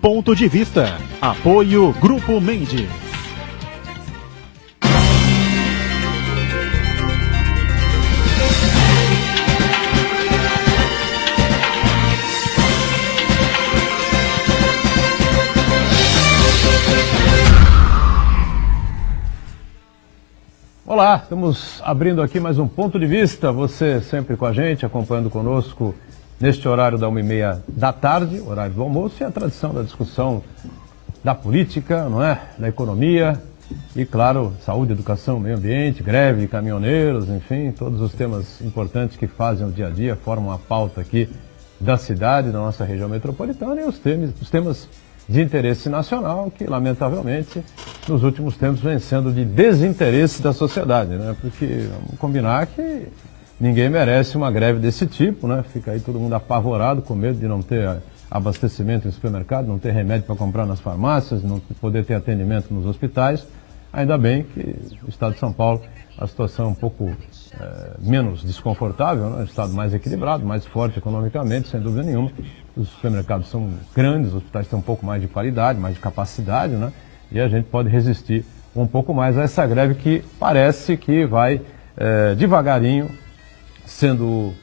Ponto de Vista. Apoio Grupo Mendes. Olá, estamos abrindo aqui mais um Ponto de Vista. Você sempre com a gente, acompanhando conosco neste horário da 1h30 da tarde, horário do almoço, e a tradição da discussão da política, não é? Da economia e, claro, saúde, educação, meio ambiente, greve de caminhoneiros, enfim, todos os temas importantes que fazem o dia a dia, formam a pauta aqui da cidade, da nossa região metropolitana, e os temas de interesse nacional que, lamentavelmente, nos últimos tempos vem sendo de desinteresse da sociedade, né? Porque vamos combinar que ninguém merece uma greve desse tipo, né? Fica aí todo mundo apavorado, com medo de não ter abastecimento em supermercado, não ter remédio para comprar nas farmácias, não poder ter atendimento nos hospitais. Ainda bem que o estado de São Paulo, a situação é um pouco menos desconfortável, né? Um estado mais equilibrado, mais forte economicamente, sem dúvida nenhuma. Os supermercados são grandes, os hospitais têm um pouco mais de qualidade, mais de capacidade, né? E a gente pode resistir um pouco mais a essa greve que parece que vai devagarinho sendo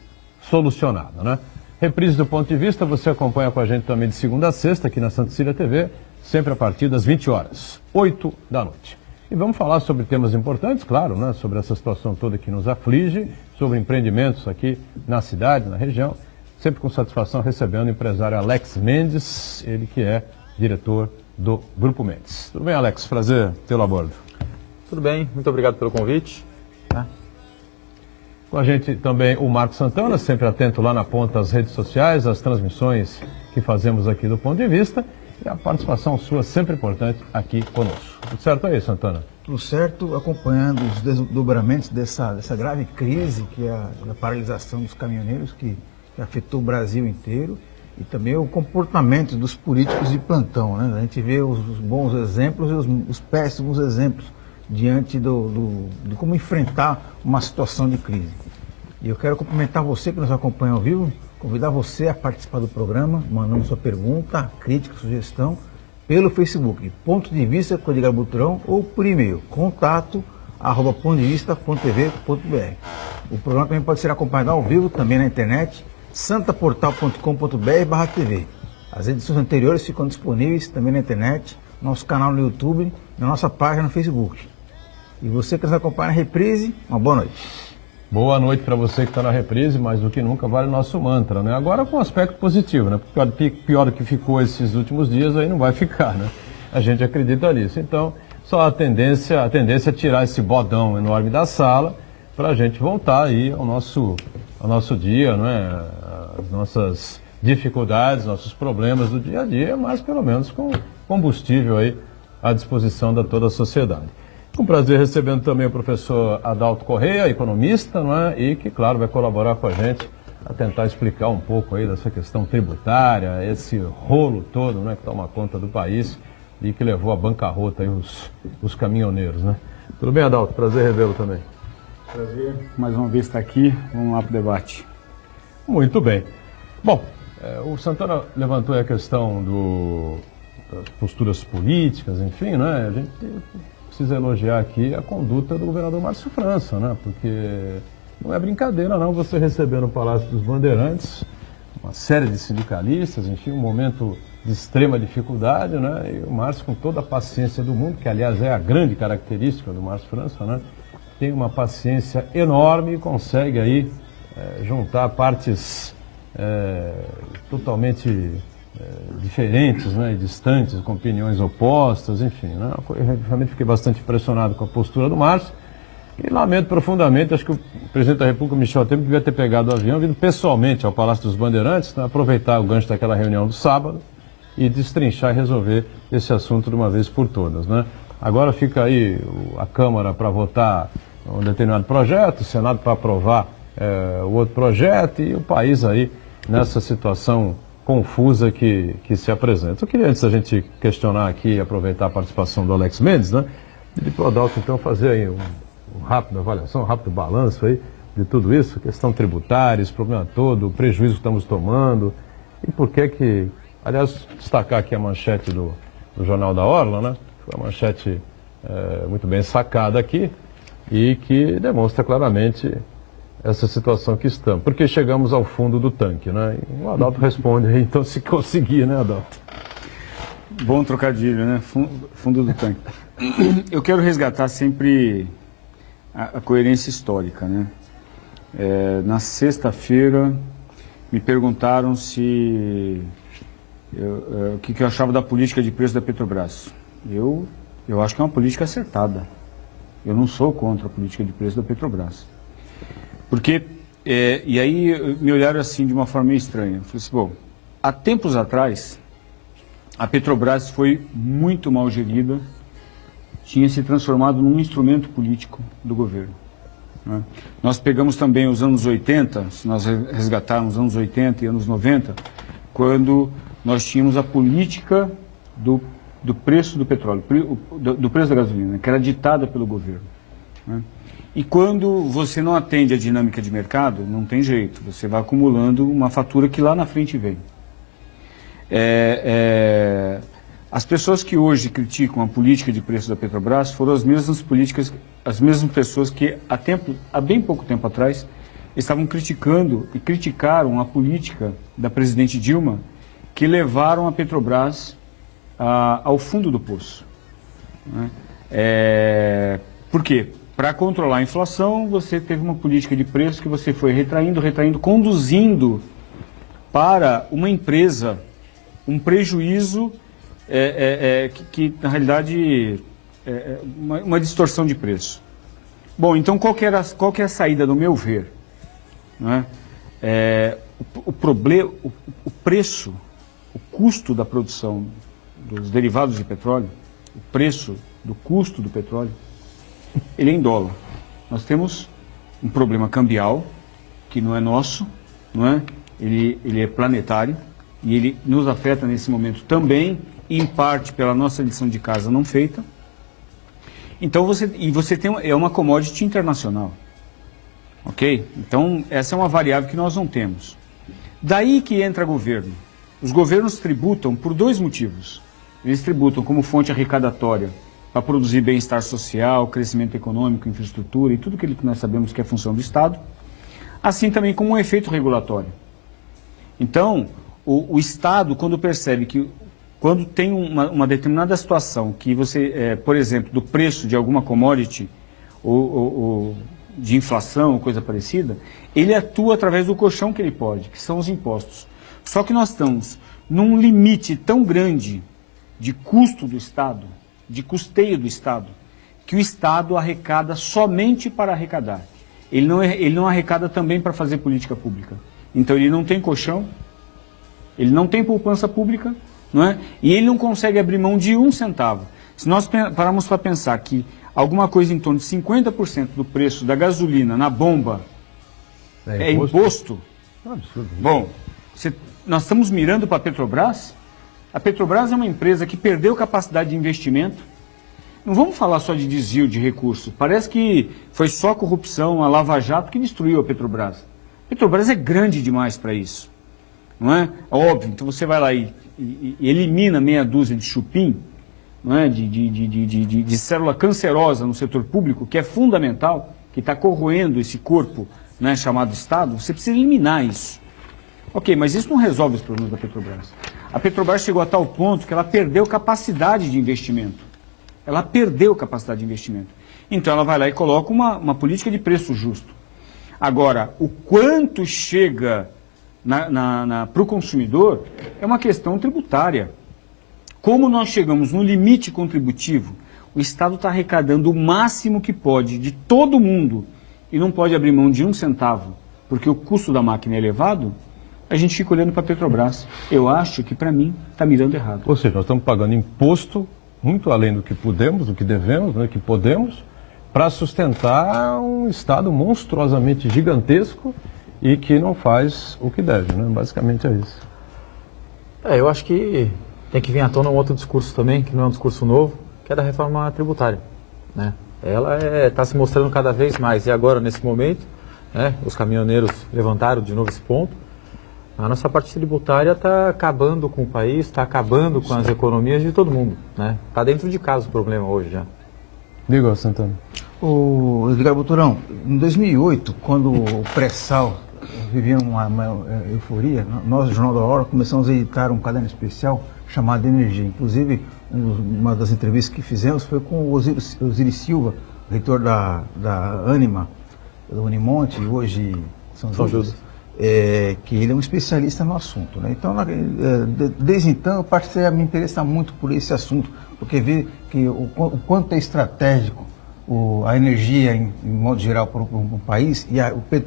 solucionada, né? Reprise do Ponto de Vista, você acompanha com a gente também de segunda a sexta, aqui na Santa Cecília TV, sempre a partir das 20 horas, 8 da noite. E vamos falar sobre temas importantes, claro, né? Sobre essa situação toda que nos aflige, sobre empreendimentos aqui na cidade, na região. Sempre com satisfação recebendo o empresário Alex Mendes, ele que é diretor do Grupo Mendes. Tudo bem, Alex? Prazer tê-lo a bordo. Tudo bem, muito obrigado pelo convite. Com a gente também o Marcos Santana, sempre atento lá na ponta às redes sociais, às transmissões que fazemos aqui do Ponto de Vista, e a participação sua sempre importante aqui conosco. Tudo certo aí, Santana? Tudo certo, acompanhando os desdobramentos dessa grave crise, que é a paralisação dos caminhoneiros, que afetou o Brasil inteiro, e também o comportamento dos políticos de plantão, né? A gente vê os bons exemplos e os péssimos exemplos diante de como enfrentar uma situação de crise. E eu quero cumprimentar você que nos acompanha ao vivo, convidar você a participar do programa, mandando sua pergunta, crítica, sugestão, pelo Facebook, Ponto de Vista com Edgar Butrão, ou por e-mail, contato@pontodevista.tv.br. O programa também pode ser acompanhado ao vivo, também na internet, santaportal.com.br/tv. As edições anteriores ficam disponíveis também na internet, nosso canal no YouTube, na nossa página no Facebook. E você que nos acompanha na reprise, uma boa noite. Boa noite para você que está na reprise, mais do que nunca vale o nosso mantra, né? Agora com um aspecto positivo, né? Pior do que ficou esses últimos dias, aí não vai ficar, né? A gente acredita nisso. Então, só a tendência é tirar esse bodão enorme da sala para a gente voltar aí ao nosso dia, né? As nossas dificuldades, nossos problemas do dia a dia, mas pelo menos com combustível aí à disposição de toda a sociedade. Com prazer recebendo também o professor Adalto Correia, economista, não é? E que, claro, vai colaborar com a gente a tentar explicar um pouco aí dessa questão tributária, esse rolo todo, né, que toma conta do país e que levou à bancarrota aí os caminhoneiros, né? Tudo bem, Adalto? Prazer revê-lo também. Prazer, mais uma vez estar aqui, vamos lá para o debate. Muito bem. Bom, o Santana levantou a questão das posturas políticas, enfim, né? A gente precisa elogiar aqui a conduta do governador Márcio França, né? Porque não é brincadeira não você receber no Palácio dos Bandeirantes uma série de sindicalistas, enfim, um momento de extrema dificuldade, né? E o Márcio, com toda a paciência do mundo, que aliás é a grande característica do Márcio França, né? Tem uma paciência enorme e consegue aí juntar partes totalmente diferentes, né, e distantes, com opiniões opostas, enfim, né? Eu realmente fiquei bastante impressionado com a postura do Márcio e lamento profundamente, acho que o presidente da República, Michel Temer, devia ter pegado o avião, vindo pessoalmente ao Palácio dos Bandeirantes, né, aproveitar o gancho daquela reunião do sábado e destrinchar e resolver esse assunto de uma vez por todas, né? Agora fica aí a Câmara para votar um determinado projeto, o Senado para aprovar o outro projeto e o país aí nessa situação confusa que se apresenta. Eu queria, antes da gente questionar aqui e aproveitar a participação do Alex Mendes, né, pedir para o Adalto, então, fazer aí uma rápida avaliação, um rápido balanço aí de tudo isso, questão tributária, esse problema todo, o prejuízo que estamos tomando e por que Aliás, destacar aqui a manchete do Jornal da Orla, né? Foi uma manchete muito bem sacada aqui e que demonstra claramente essa situação que estamos. Porque chegamos ao fundo do tanque, né? E o Adalto responde aí, então, se conseguir, né, Adalto? Bom trocadilho, né? Fundo do tanque. Eu quero resgatar sempre a coerência histórica, né? Na sexta-feira me perguntaram o que eu achava da política de preço da Petrobras. Eu acho que é uma política acertada. Eu não sou contra a política de preço da Petrobras. Porque, e aí me olharam assim de uma forma meio estranha. Eu falei assim, bom, há tempos atrás, a Petrobras foi muito mal gerida, tinha se transformado num instrumento político do governo, né? Nós pegamos também os anos 80, se nós resgatarmos os anos 80 e anos 90, quando nós tínhamos a política do preço do petróleo, do preço da gasolina, que era ditada pelo governo, né? E quando você não atende a dinâmica de mercado, não tem jeito, você vai acumulando uma fatura que lá na frente vem. As pessoas que hoje criticam a política de preço da Petrobras foram as mesmas pessoas que há bem pouco tempo atrás estavam criticando e criticaram a política da presidente Dilma, que levaram a Petrobras ao fundo do poço, né? Por quê? Para controlar a inflação, você teve uma política de preço que você foi retraindo, conduzindo para uma empresa um prejuízo que na realidade, uma distorção de preço. Bom, então qual que é a saída, no meu ver? Né? O preço, o custo da produção dos derivados de petróleo, o preço do custo do petróleo, ele é em dólar. Nós temos um problema cambial, que não é nosso, não é? Ele é planetário, e ele nos afeta nesse momento também, em parte pela nossa lição de casa não feita. Então você tem uma commodity internacional, ok? Então essa é uma variável que nós não temos. Daí que entra governo. Os governos tributam por dois motivos. Eles tributam como fonte arrecadatória para produzir bem-estar social, crescimento econômico, infraestrutura e tudo aquilo que nós sabemos que é função do Estado, assim também como um efeito regulatório. Então, o Estado, quando percebe que, quando tem uma determinada situação que você, por exemplo, do preço de alguma commodity ou de inflação ou coisa parecida, ele atua através do colchão que ele pode, que são os impostos. Só que nós estamos num limite tão grande de custo do Estado, de custeio do Estado, que o Estado arrecada somente para arrecadar. Ele não arrecada também para fazer política pública. Então ele não tem colchão, ele não tem poupança pública, não é? E ele não consegue abrir mão de um centavo. Se nós pararmos para pensar que alguma coisa em torno de 50% do preço da gasolina na bomba é imposto, É um absurdo. bom, nós estamos mirando para a Petrobras. A Petrobras é uma empresa que perdeu capacidade de investimento. Não vamos falar só de desvio de recursos. Parece que foi só corrupção, a Lava Jato que destruiu a Petrobras. A Petrobras é grande demais para isso, não é? Óbvio, então você vai lá e elimina meia dúzia de chupim, não é? de célula cancerosa no setor público, que é fundamental, que está corroendo esse corpo, né, chamado Estado. Você precisa eliminar isso. Ok, mas isso não resolve os problemas da Petrobras. A Petrobras chegou a tal ponto que ela perdeu capacidade de investimento. Ela perdeu capacidade de investimento. Então ela vai lá e coloca uma política de preço justo. Agora, o quanto chega para o consumidor é uma questão tributária. Como nós chegamos no limite contributivo, o Estado está arrecadando o máximo que pode de todo mundo e não pode abrir mão de um centavo, porque o custo da máquina é elevado, a gente fica olhando para a Petrobras. Eu acho que, para mim, está mirando errado. Ou seja, nós estamos pagando imposto muito além do que podemos, do que devemos, do que podemos, para sustentar um Estado monstruosamente gigantesco e que não faz o que deve, né? Basicamente é isso. Eu acho que tem que vir à tona um outro discurso também, que não é um discurso novo, que é da reforma tributária, né? Ela está se mostrando cada vez mais, e agora, nesse momento, né, os caminhoneiros levantaram de novo esse ponto, A nossa parte tributária está acabando com o país, está acabando com as economias de todo mundo, né? Está dentro de casa o problema hoje já. Diga, Santana. O Edgar Boturão, em 2008, quando o pré-sal vivia uma euforia, nós, do Jornal da Hora, começamos a editar um caderno especial chamado Energia. Inclusive, uma das entrevistas que fizemos foi com o Osiris Silva, reitor da Ânima, do Unimonte, hoje São Judas, que ele é um especialista no assunto, né? Então, desde então, eu passei a me interessar muito por esse assunto, porque vi que o quanto é estratégico a energia, em modo geral, para um país, e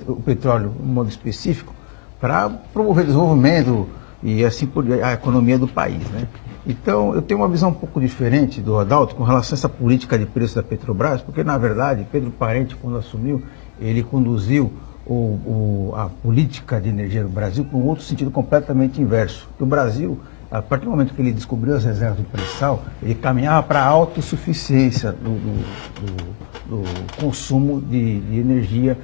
o petróleo, em modo específico, para promover desenvolvimento e assim por a economia do país, né? Então, eu tenho uma visão um pouco diferente do Adalto com relação a essa política de preço da Petrobras, porque, na verdade, Pedro Parente, quando assumiu, ele conduziu a política de energia do Brasil para um outro sentido completamente inverso. O Brasil, a partir do momento que ele descobriu as reservas de pré-sal, ele caminhava para a autossuficiência do consumo de energia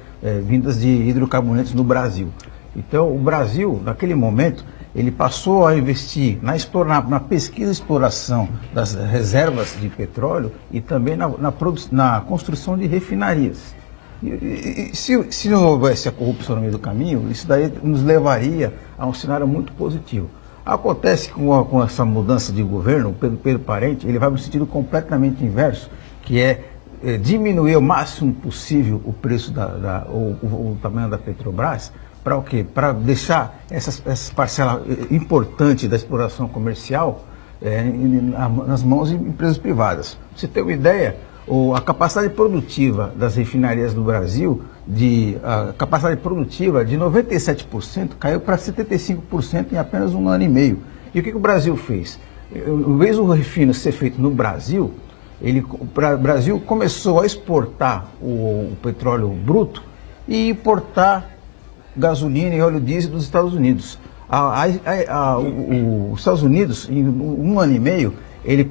vindas de hidrocarburantes no Brasil. Então, o Brasil, naquele momento, ele passou a investir na pesquisa e exploração das reservas de petróleo e também na construção de refinarias. E se não houvesse a corrupção no meio do caminho, isso daí nos levaria a um cenário muito positivo. Acontece com essa mudança de governo, o Pedro Parente, ele vai no sentido completamente inverso, que é diminuir o máximo possível o preço, o tamanho da Petrobras, para o quê? Para deixar essa parcela importante da exploração comercial nas mãos de empresas privadas. Pra você ter uma ideia, a capacidade produtiva das refinarias do Brasil, a capacidade produtiva de 97% caiu para 75% em apenas um ano e meio. E o que o Brasil fez? Em vez do refino ser feito no Brasil, o Brasil começou a exportar o petróleo bruto e importar gasolina e óleo diesel dos Estados Unidos. Os Estados Unidos, em um ano e meio, ele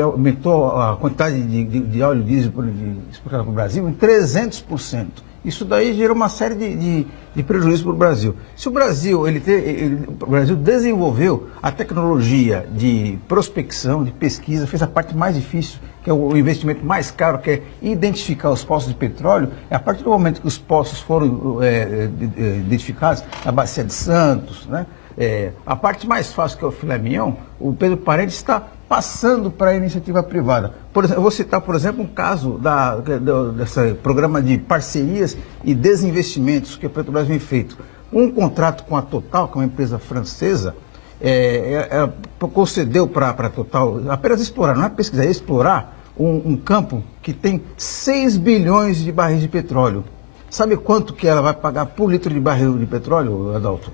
aumentou a quantidade de óleo diesel exportado para o Brasil em 300%. Isso daí gerou uma série de prejuízos para o Brasil. Se o Brasil, o Brasil desenvolveu a tecnologia de prospecção, de pesquisa, fez a parte mais difícil, que é o investimento mais caro, que é identificar os poços de petróleo. A partir do momento que os poços foram identificados, na Bacia de Santos, né? A parte mais fácil, que é o filé mignon, o Pedro Parente está passando para a iniciativa privada. Por exemplo, eu vou citar, por exemplo, um caso desse programa de parcerias e desinvestimentos que a Petrobras vem feito. Um contrato com a Total, que é uma empresa francesa, concedeu para a Total apenas explorar, não é pesquisar, é explorar um campo que tem 6 bilhões de barris de petróleo. Sabe quanto que ela vai pagar por litro de barril de petróleo, Adalto?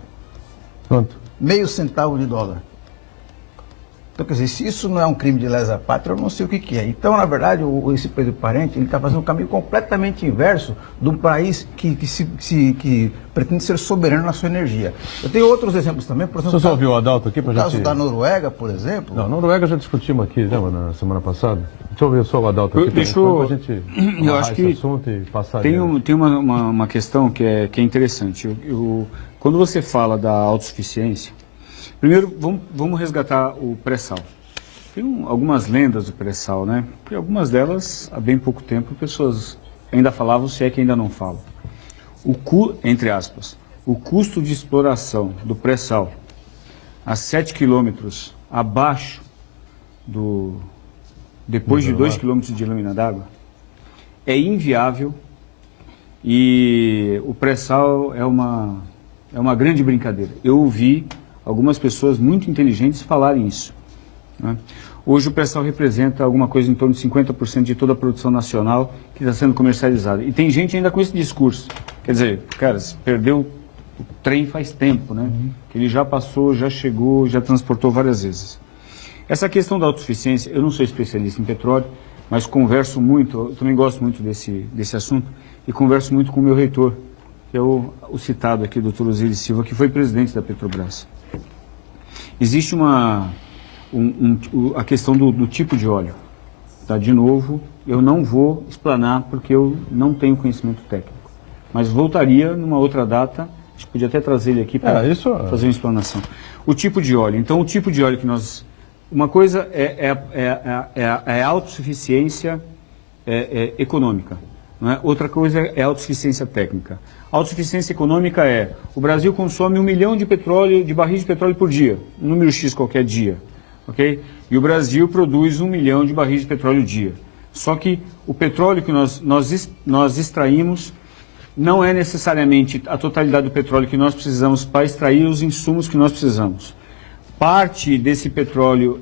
Quanto? Meio centavo de dólar. Então, quer dizer, se isso não é um crime de lesa pátria, eu não sei o que é. Então, na verdade, esse Pedro Parente, ele está fazendo um caminho completamente inverso de um país que pretende ser soberano na sua energia. Eu tenho outros exemplos também, por exemplo... Você só ouviu o Adalto aqui? O caso da Noruega, por exemplo... Não, Noruega já discutimos aqui, lembra, na semana passada? Deixa eu ouvir só o Adalto aqui, para a gente eu acho que assunto e passar tem uma questão que é interessante. Quando você fala da autossuficiência, primeiro vamos resgatar o pré-sal. Tem algumas lendas do pré-sal, né? E algumas delas, há bem pouco tempo, pessoas ainda falavam, se é que ainda não falam. Entre aspas, o custo de exploração do pré-sal a 7 quilômetros abaixo depois de 2 quilômetros de lâmina d'água, é inviável, e o pré-sal é uma grande brincadeira. Eu ouvi algumas pessoas muito inteligentes falarem isso, né? Hoje o pré-sal representa alguma coisa em torno de 50% de toda a produção nacional que está sendo comercializada. E tem gente ainda com esse discurso. Quer dizer, cara, se perdeu o trem faz tempo, né? Que ele já passou, já chegou, já transportou várias vezes. Essa questão da autossuficiência, eu não sou especialista em petróleo, mas converso muito, eu também gosto muito desse assunto, e converso muito com o meu reitor, que é o citado aqui, doutor Osiris Silva, que foi presidente da Petrobras. Existe a questão do tipo de óleo. Tá? De novo, eu não vou explanar porque eu não tenho conhecimento técnico. Mas voltaria numa outra data gente podia até trazer ele aqui para fazer uma explanação. O tipo de óleo. Então, o tipo de óleo que nós... Uma coisa é a autossuficiência econômica. Não é? Outra coisa é a autossuficiência técnica. A autossuficiência econômica é... O Brasil consome 1 milhão de barris de petróleo por dia. Um número X qualquer dia. Okay? E o Brasil produz 1 milhão de barris de petróleo dia. Só que o petróleo que nós extraímos não é necessariamente a totalidade do petróleo que nós precisamos para extrair os insumos que nós precisamos. Parte desse petróleo,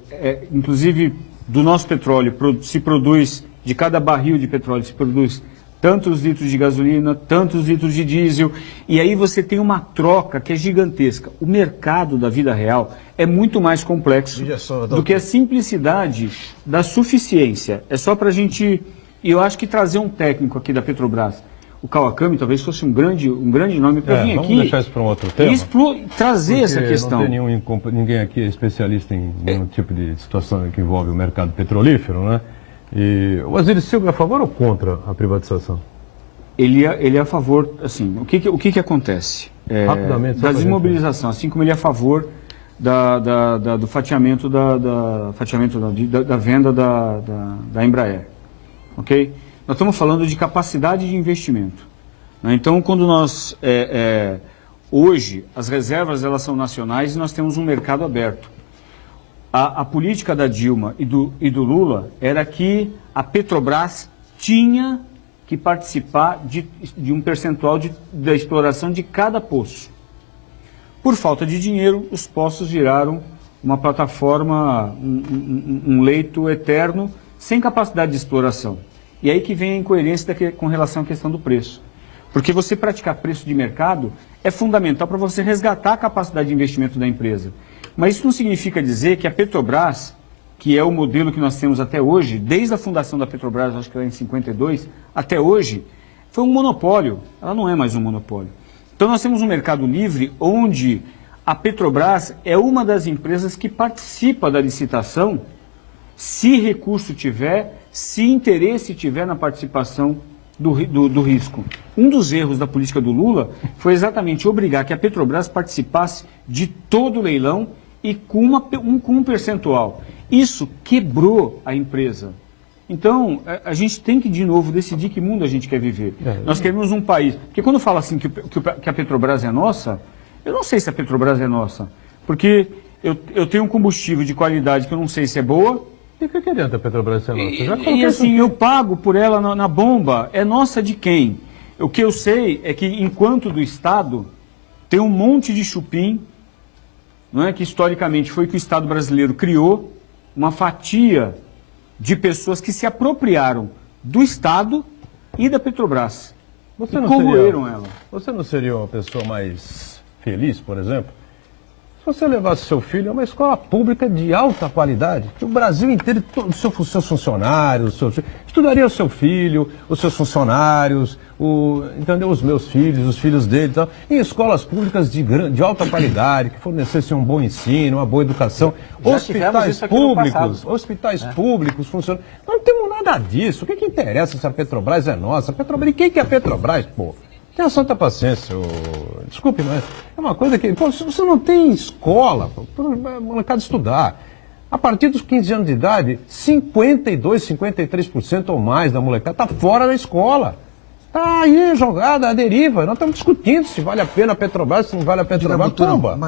inclusive do nosso petróleo, se produz, de cada barril de petróleo, se produz tantos litros de gasolina, tantos litros de diesel, e aí você tem uma troca que é gigantesca. O mercado da vida real é muito mais complexo do que a simplicidade da suficiência. É só para a gente, e eu acho que trazer um técnico aqui da Petrobras, o Kawakami talvez fosse um grande nome para vir aqui. Vamos deixar isso para um outro tema. E trazer essa questão. Não tem ninguém aqui é especialista em nenhum tipo de situação que envolve o mercado petrolífero, né? E o Osiris Silva é a favor ou contra a privatização? Ele é a favor, assim, o que acontece? Rapidamente. Da desmobilização, assim como ele é a favor do fatiamento da venda da Embraer, ok? Nós estamos falando de capacidade de investimento, né? Então, quando nós, hoje, as reservas elas são nacionais e nós temos um mercado aberto. A política da Dilma e do Lula era que a Petrobras tinha que participar de um percentual da exploração de cada poço. Por falta de dinheiro, os poços viraram uma plataforma, um leito eterno, sem capacidade de exploração. E aí que vem a incoerência com relação à questão do preço. Porque você praticar preço de mercado é fundamental para você resgatar a capacidade de investimento da empresa. Mas isso não significa dizer que a Petrobras, que é o modelo que nós temos até hoje, desde a fundação da Petrobras, acho que era em 52, até hoje, foi um monopólio. Ela não é mais um monopólio. Então nós temos um mercado livre onde a Petrobras é uma das empresas que participa da licitação, se recurso tiver, se interesse tiver na participação do risco. Um dos erros da política do Lula foi exatamente obrigar que a Petrobras participasse de todo o leilão e com um percentual. Isso quebrou a empresa. Então, a gente tem que, de novo, decidir que mundo a gente quer viver. Nós queremos um país... Porque quando fala assim que a Petrobras é nossa, eu não sei se a Petrobras é nossa. Porque eu tenho um combustível de qualidade que eu não sei se é boa. E o que adianta a Petrobras ser nossa? E assim, eu pago por ela na bomba. É nossa de quem? O que eu sei é que, enquanto do Estado, tem um monte de chupim, não é, que historicamente foi que o Estado brasileiro criou, uma fatia de pessoas que se apropriaram do Estado e da Petrobras. E corroeram ela. Você não seria uma pessoa mais feliz, por exemplo, se você levasse seu filho a uma escola pública de alta qualidade, que o Brasil inteiro, todos os seus funcionários, estudaria o seu filho, os seus funcionários, entendeu? Os meus filhos, os filhos dele, então, em escolas públicas de alta qualidade, que fornecessem um bom ensino, uma boa educação, hospitais públicos funcionam. Nós não temos nada disso. O que interessa se a Petrobras é nossa? E quem que é a Petrobras, pô? Tenha santa paciência, desculpe, mas é uma coisa que, pô, se você não tem escola, para molecada estudar, a partir dos 15 anos de idade, 52, 53% ou mais da molecada está fora da escola. Está aí jogada, a deriva. Nós estamos discutindo se vale a pena a Petrobras, se não vale a Petrobras.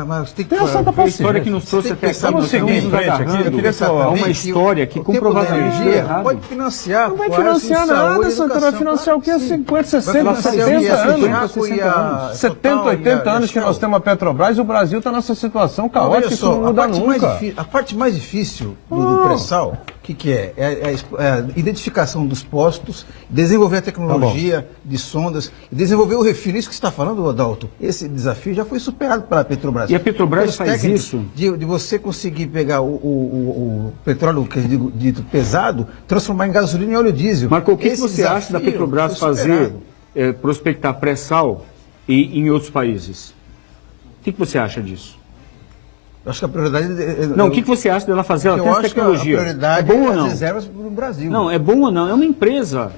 Mas tem que a história que nos trouxe até aqui, nós estamos nos agarrando uma história que comprovadamente é errada. Pode financiar. Não vai financiar nada, Santana. Vai financiar o que? 50, 60, 70 anos. 70, 80 anos que nós temos a Petrobras e o Brasil está nessa situação caótica, isso não muda nunca. A parte mais difícil do pré-sal, o que é? É a identificação dos postos, desenvolver a tecnologia de sondas, desenvolver o refino. Isso que você está falando, Adalto, esse desafio já foi superado pela Petrobras. E a Petrobras faz isso? De você conseguir pegar o petróleo, que é dito pesado, transformar em gasolina e óleo diesel. Marco, o que você acha da Petrobras fazer, prospectar pré-sal em outros países? O que você acha disso? Eu acho que a prioridade... Não, o que você acha dela fazer? Ela tem essa tecnologia. A prioridade é bom ou as não? Reservas no Brasil. Não, é bom ou não? É uma empresa.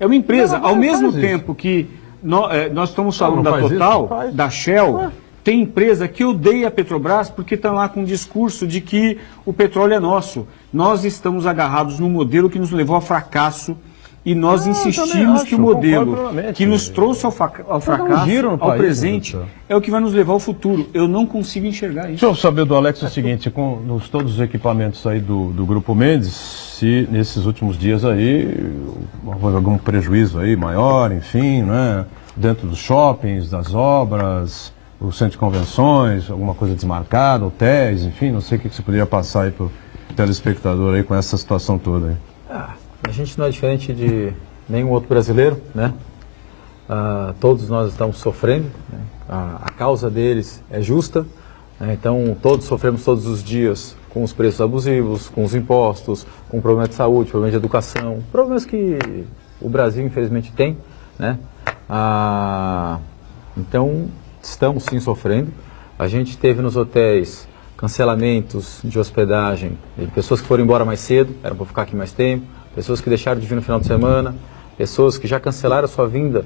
É uma empresa. Ao mesmo tempo que nós estamos falando Não da faz isso? Total, Faz. da Shell. Tem empresa que odeia a Petrobras porque está lá com um discurso de que o petróleo é nosso. Nós estamos agarrados num modelo que nos levou ao fracasso e nós também insistimos acho, que o modelo concordo plenamente. que nos trouxe ao fracasso, giro no ao país, presente, né, doutor? é o que vai nos levar ao futuro. Eu não consigo enxergar isso. Deixa eu saber do Alex o seguinte, com todos os equipamentos aí do Grupo Mendes, se nesses últimos dias aí houve algum prejuízo aí maior, enfim, né? Dentro dos shoppings, das obras, o centro de convenções, alguma coisa desmarcada, hotéis, enfim, não sei o que você poderia passar aí para o telespectador aí com essa situação toda aí. A gente não é diferente de nenhum outro brasileiro, né? Todos nós estamos sofrendo, né? A causa deles é justa, né? Então todos sofremos todos os dias com os preços abusivos, com os impostos, com problemas de saúde, problemas de educação, problemas que o Brasil infelizmente tem, né? Então estamos sim sofrendo. A gente teve nos hotéis cancelamentos de hospedagem, de pessoas que foram embora mais cedo, eram para ficar aqui mais tempo, pessoas que deixaram de vir no final de semana, pessoas que já cancelaram a sua vinda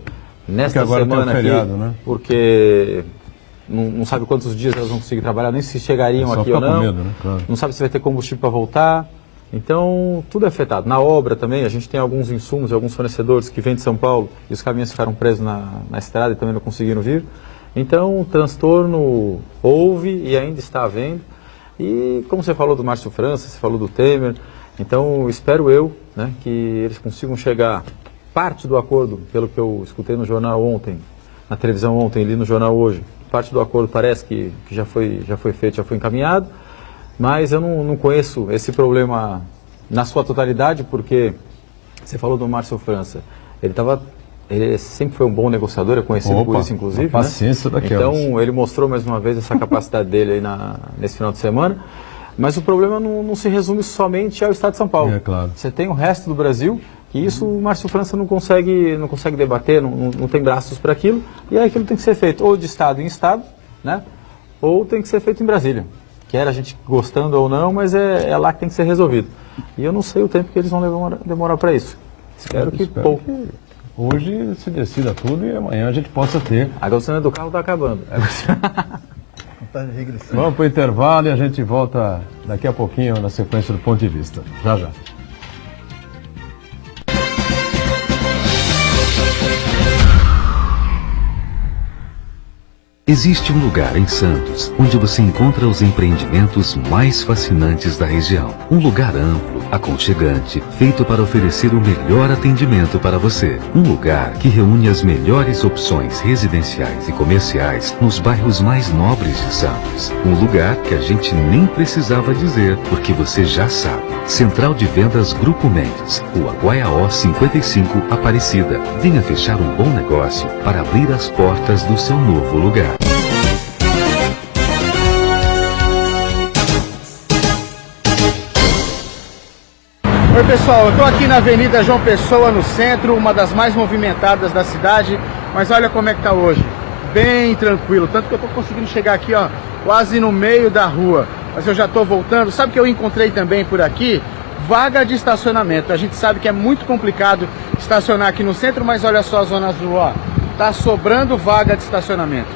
nesta agora tem um semana feriado, aqui, né? Porque não sabe quantos dias elas vão conseguir trabalhar, nem se chegariam Só aqui ou ficar com não, medo, né? Claro. não sabe se vai ter combustível para voltar. Então, tudo é afetado. Na obra também, a gente tem alguns insumos, alguns fornecedores que vêm de São Paulo e os caminhões ficaram presos na estrada e também não conseguiram vir. Então, o transtorno houve e ainda está havendo. E como você falou do Márcio França, você falou do Temer, então espero eu, né, que eles consigam chegar parte do acordo, pelo que eu escutei no jornal ontem, na televisão ontem, li no jornal hoje, parte do acordo parece que já foi feito, já foi encaminhado, mas eu não conheço esse problema na sua totalidade, porque você falou do Márcio França, ele sempre foi um bom negociador, é conhecido por isso, inclusive. Uma paciência, né? Daquelas. Então, ele mostrou mais uma vez essa capacidade dele aí nesse final de semana. Mas o problema não se resume somente ao Estado de São Paulo. É, claro. Você tem o resto do Brasil, que isso o Márcio França não consegue debater, não tem braços para aquilo. E aí aquilo tem que ser feito ou de Estado em Estado, né? Ou tem que ser feito em Brasília. Quer a gente gostando ou não, mas é lá que tem que ser resolvido. E eu não sei o tempo que eles vão demorar para isso. Espero que pouco. Que hoje se decida tudo e amanhã a gente possa ter. A gasolina do carro está acabando. Contagem regressiva. Vamos para o intervalo e a gente volta daqui a pouquinho na sequência do Ponto de Vista. Já, já. Existe um lugar em Santos onde você encontra os empreendimentos mais fascinantes da região. Um lugar amplo, aconchegante, feito para oferecer o melhor atendimento para você. Um lugar que reúne as melhores opções residenciais e comerciais nos bairros mais nobres de Santos. Um lugar que a gente nem precisava dizer, porque você já sabe. Central de Vendas Grupo Mendes, Rua Guaiaó 55, Aparecida. Venha fechar um bom negócio para abrir as portas do seu novo lugar. Oi pessoal, eu estou aqui na Avenida João Pessoa, no centro, uma das mais movimentadas da cidade, mas olha como é que tá hoje, bem tranquilo, tanto que eu estou conseguindo chegar aqui, ó, quase no meio da rua, mas eu já estou voltando. Sabe o que eu encontrei também por aqui? Vaga de estacionamento. A gente sabe que é muito complicado estacionar aqui no centro, mas olha só a zona azul, ó, tá sobrando vaga de estacionamento,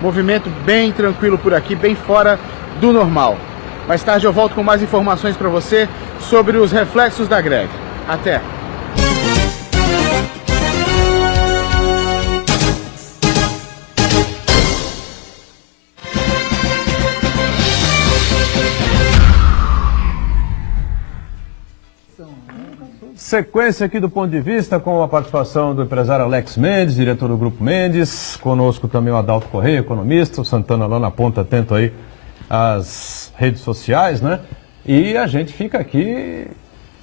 movimento bem tranquilo por aqui, bem fora do normal. Mais tarde eu volto com mais informações para você sobre os reflexos da greve. Até! Sequência aqui do Ponto de Vista com a participação do empresário Alex Mendes, diretor do Grupo Mendes. Conosco também o Adalto Correia, economista. O Santana lá na ponta, atento aí às redes sociais, né? E a gente fica aqui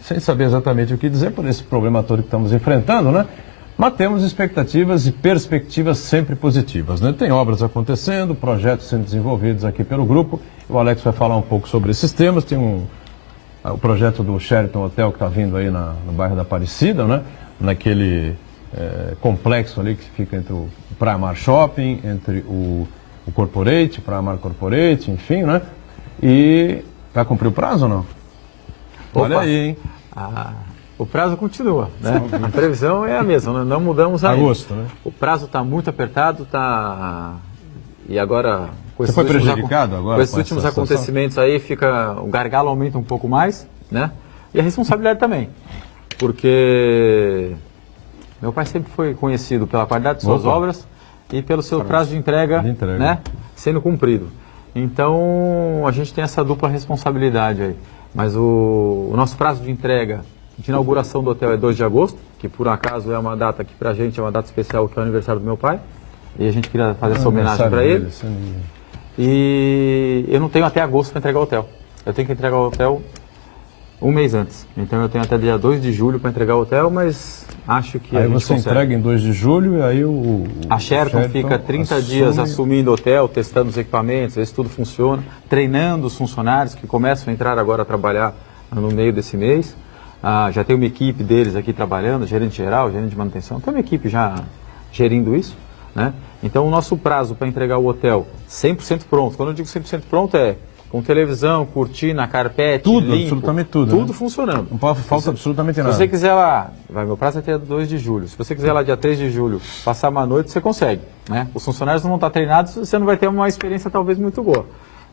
sem saber exatamente o que dizer por esse problema todo que estamos enfrentando, né? Mas temos expectativas e perspectivas sempre positivas, né? Tem obras acontecendo, projetos sendo desenvolvidos aqui pelo grupo. O Alex vai falar um pouco sobre esses temas. Tem o projeto do Sheraton Hotel que está vindo aí no bairro da Aparecida, né? Naquele complexo ali que fica entre o Praia Mar Shopping, entre o Corporate, Praia Mar Corporate, enfim, né? E vai cumprir o prazo ou não? Opa. Olha aí, hein? O prazo continua, né? A previsão é a mesma, não mudamos ainda. Agosto, né? O prazo está muito apertado, e agora... Você foi prejudicado agora? Com esses últimos acontecimentos aí, o gargalo aumenta um pouco mais, né? E a responsabilidade também, porque meu pai sempre foi conhecido pela qualidade de suas obras e pelo seu prazo de entrega, né? Sendo cumprido. Então, a gente tem essa dupla responsabilidade aí. Mas o nosso prazo de entrega de inauguração do hotel é 2 de agosto, que por acaso é uma data que pra gente é uma data especial, que é o aniversário do meu pai. E a gente queria fazer essa homenagem para ele. E eu não tenho até agosto para entregar o hotel. Eu tenho que entregar o hotel um mês antes. Então eu tenho até dia 2 de julho para entregar o hotel, mas acho que aí a gente você consegue. Entrega em 2 de julho e aí a Sheraton fica 30 dias assumindo o hotel, testando os equipamentos, ver se tudo funciona, treinando os funcionários que começam a entrar agora a trabalhar no meio desse mês. Já tem uma equipe deles aqui trabalhando, gerente geral, gerente de manutenção, tem uma equipe já gerindo isso, né? Então o nosso prazo para entregar o hotel 100% pronto, quando eu digo 100% pronto é com televisão, cortina, carpete, tudo, limpo, absolutamente tudo. Tudo né? funcionando. Não falta absolutamente nada. Se você quiser lá, meu prazo é até 2 de julho, se você quiser lá dia 3 de julho passar uma noite, você consegue, né? Os funcionários não vão estar treinados, você não vai ter uma experiência talvez muito boa.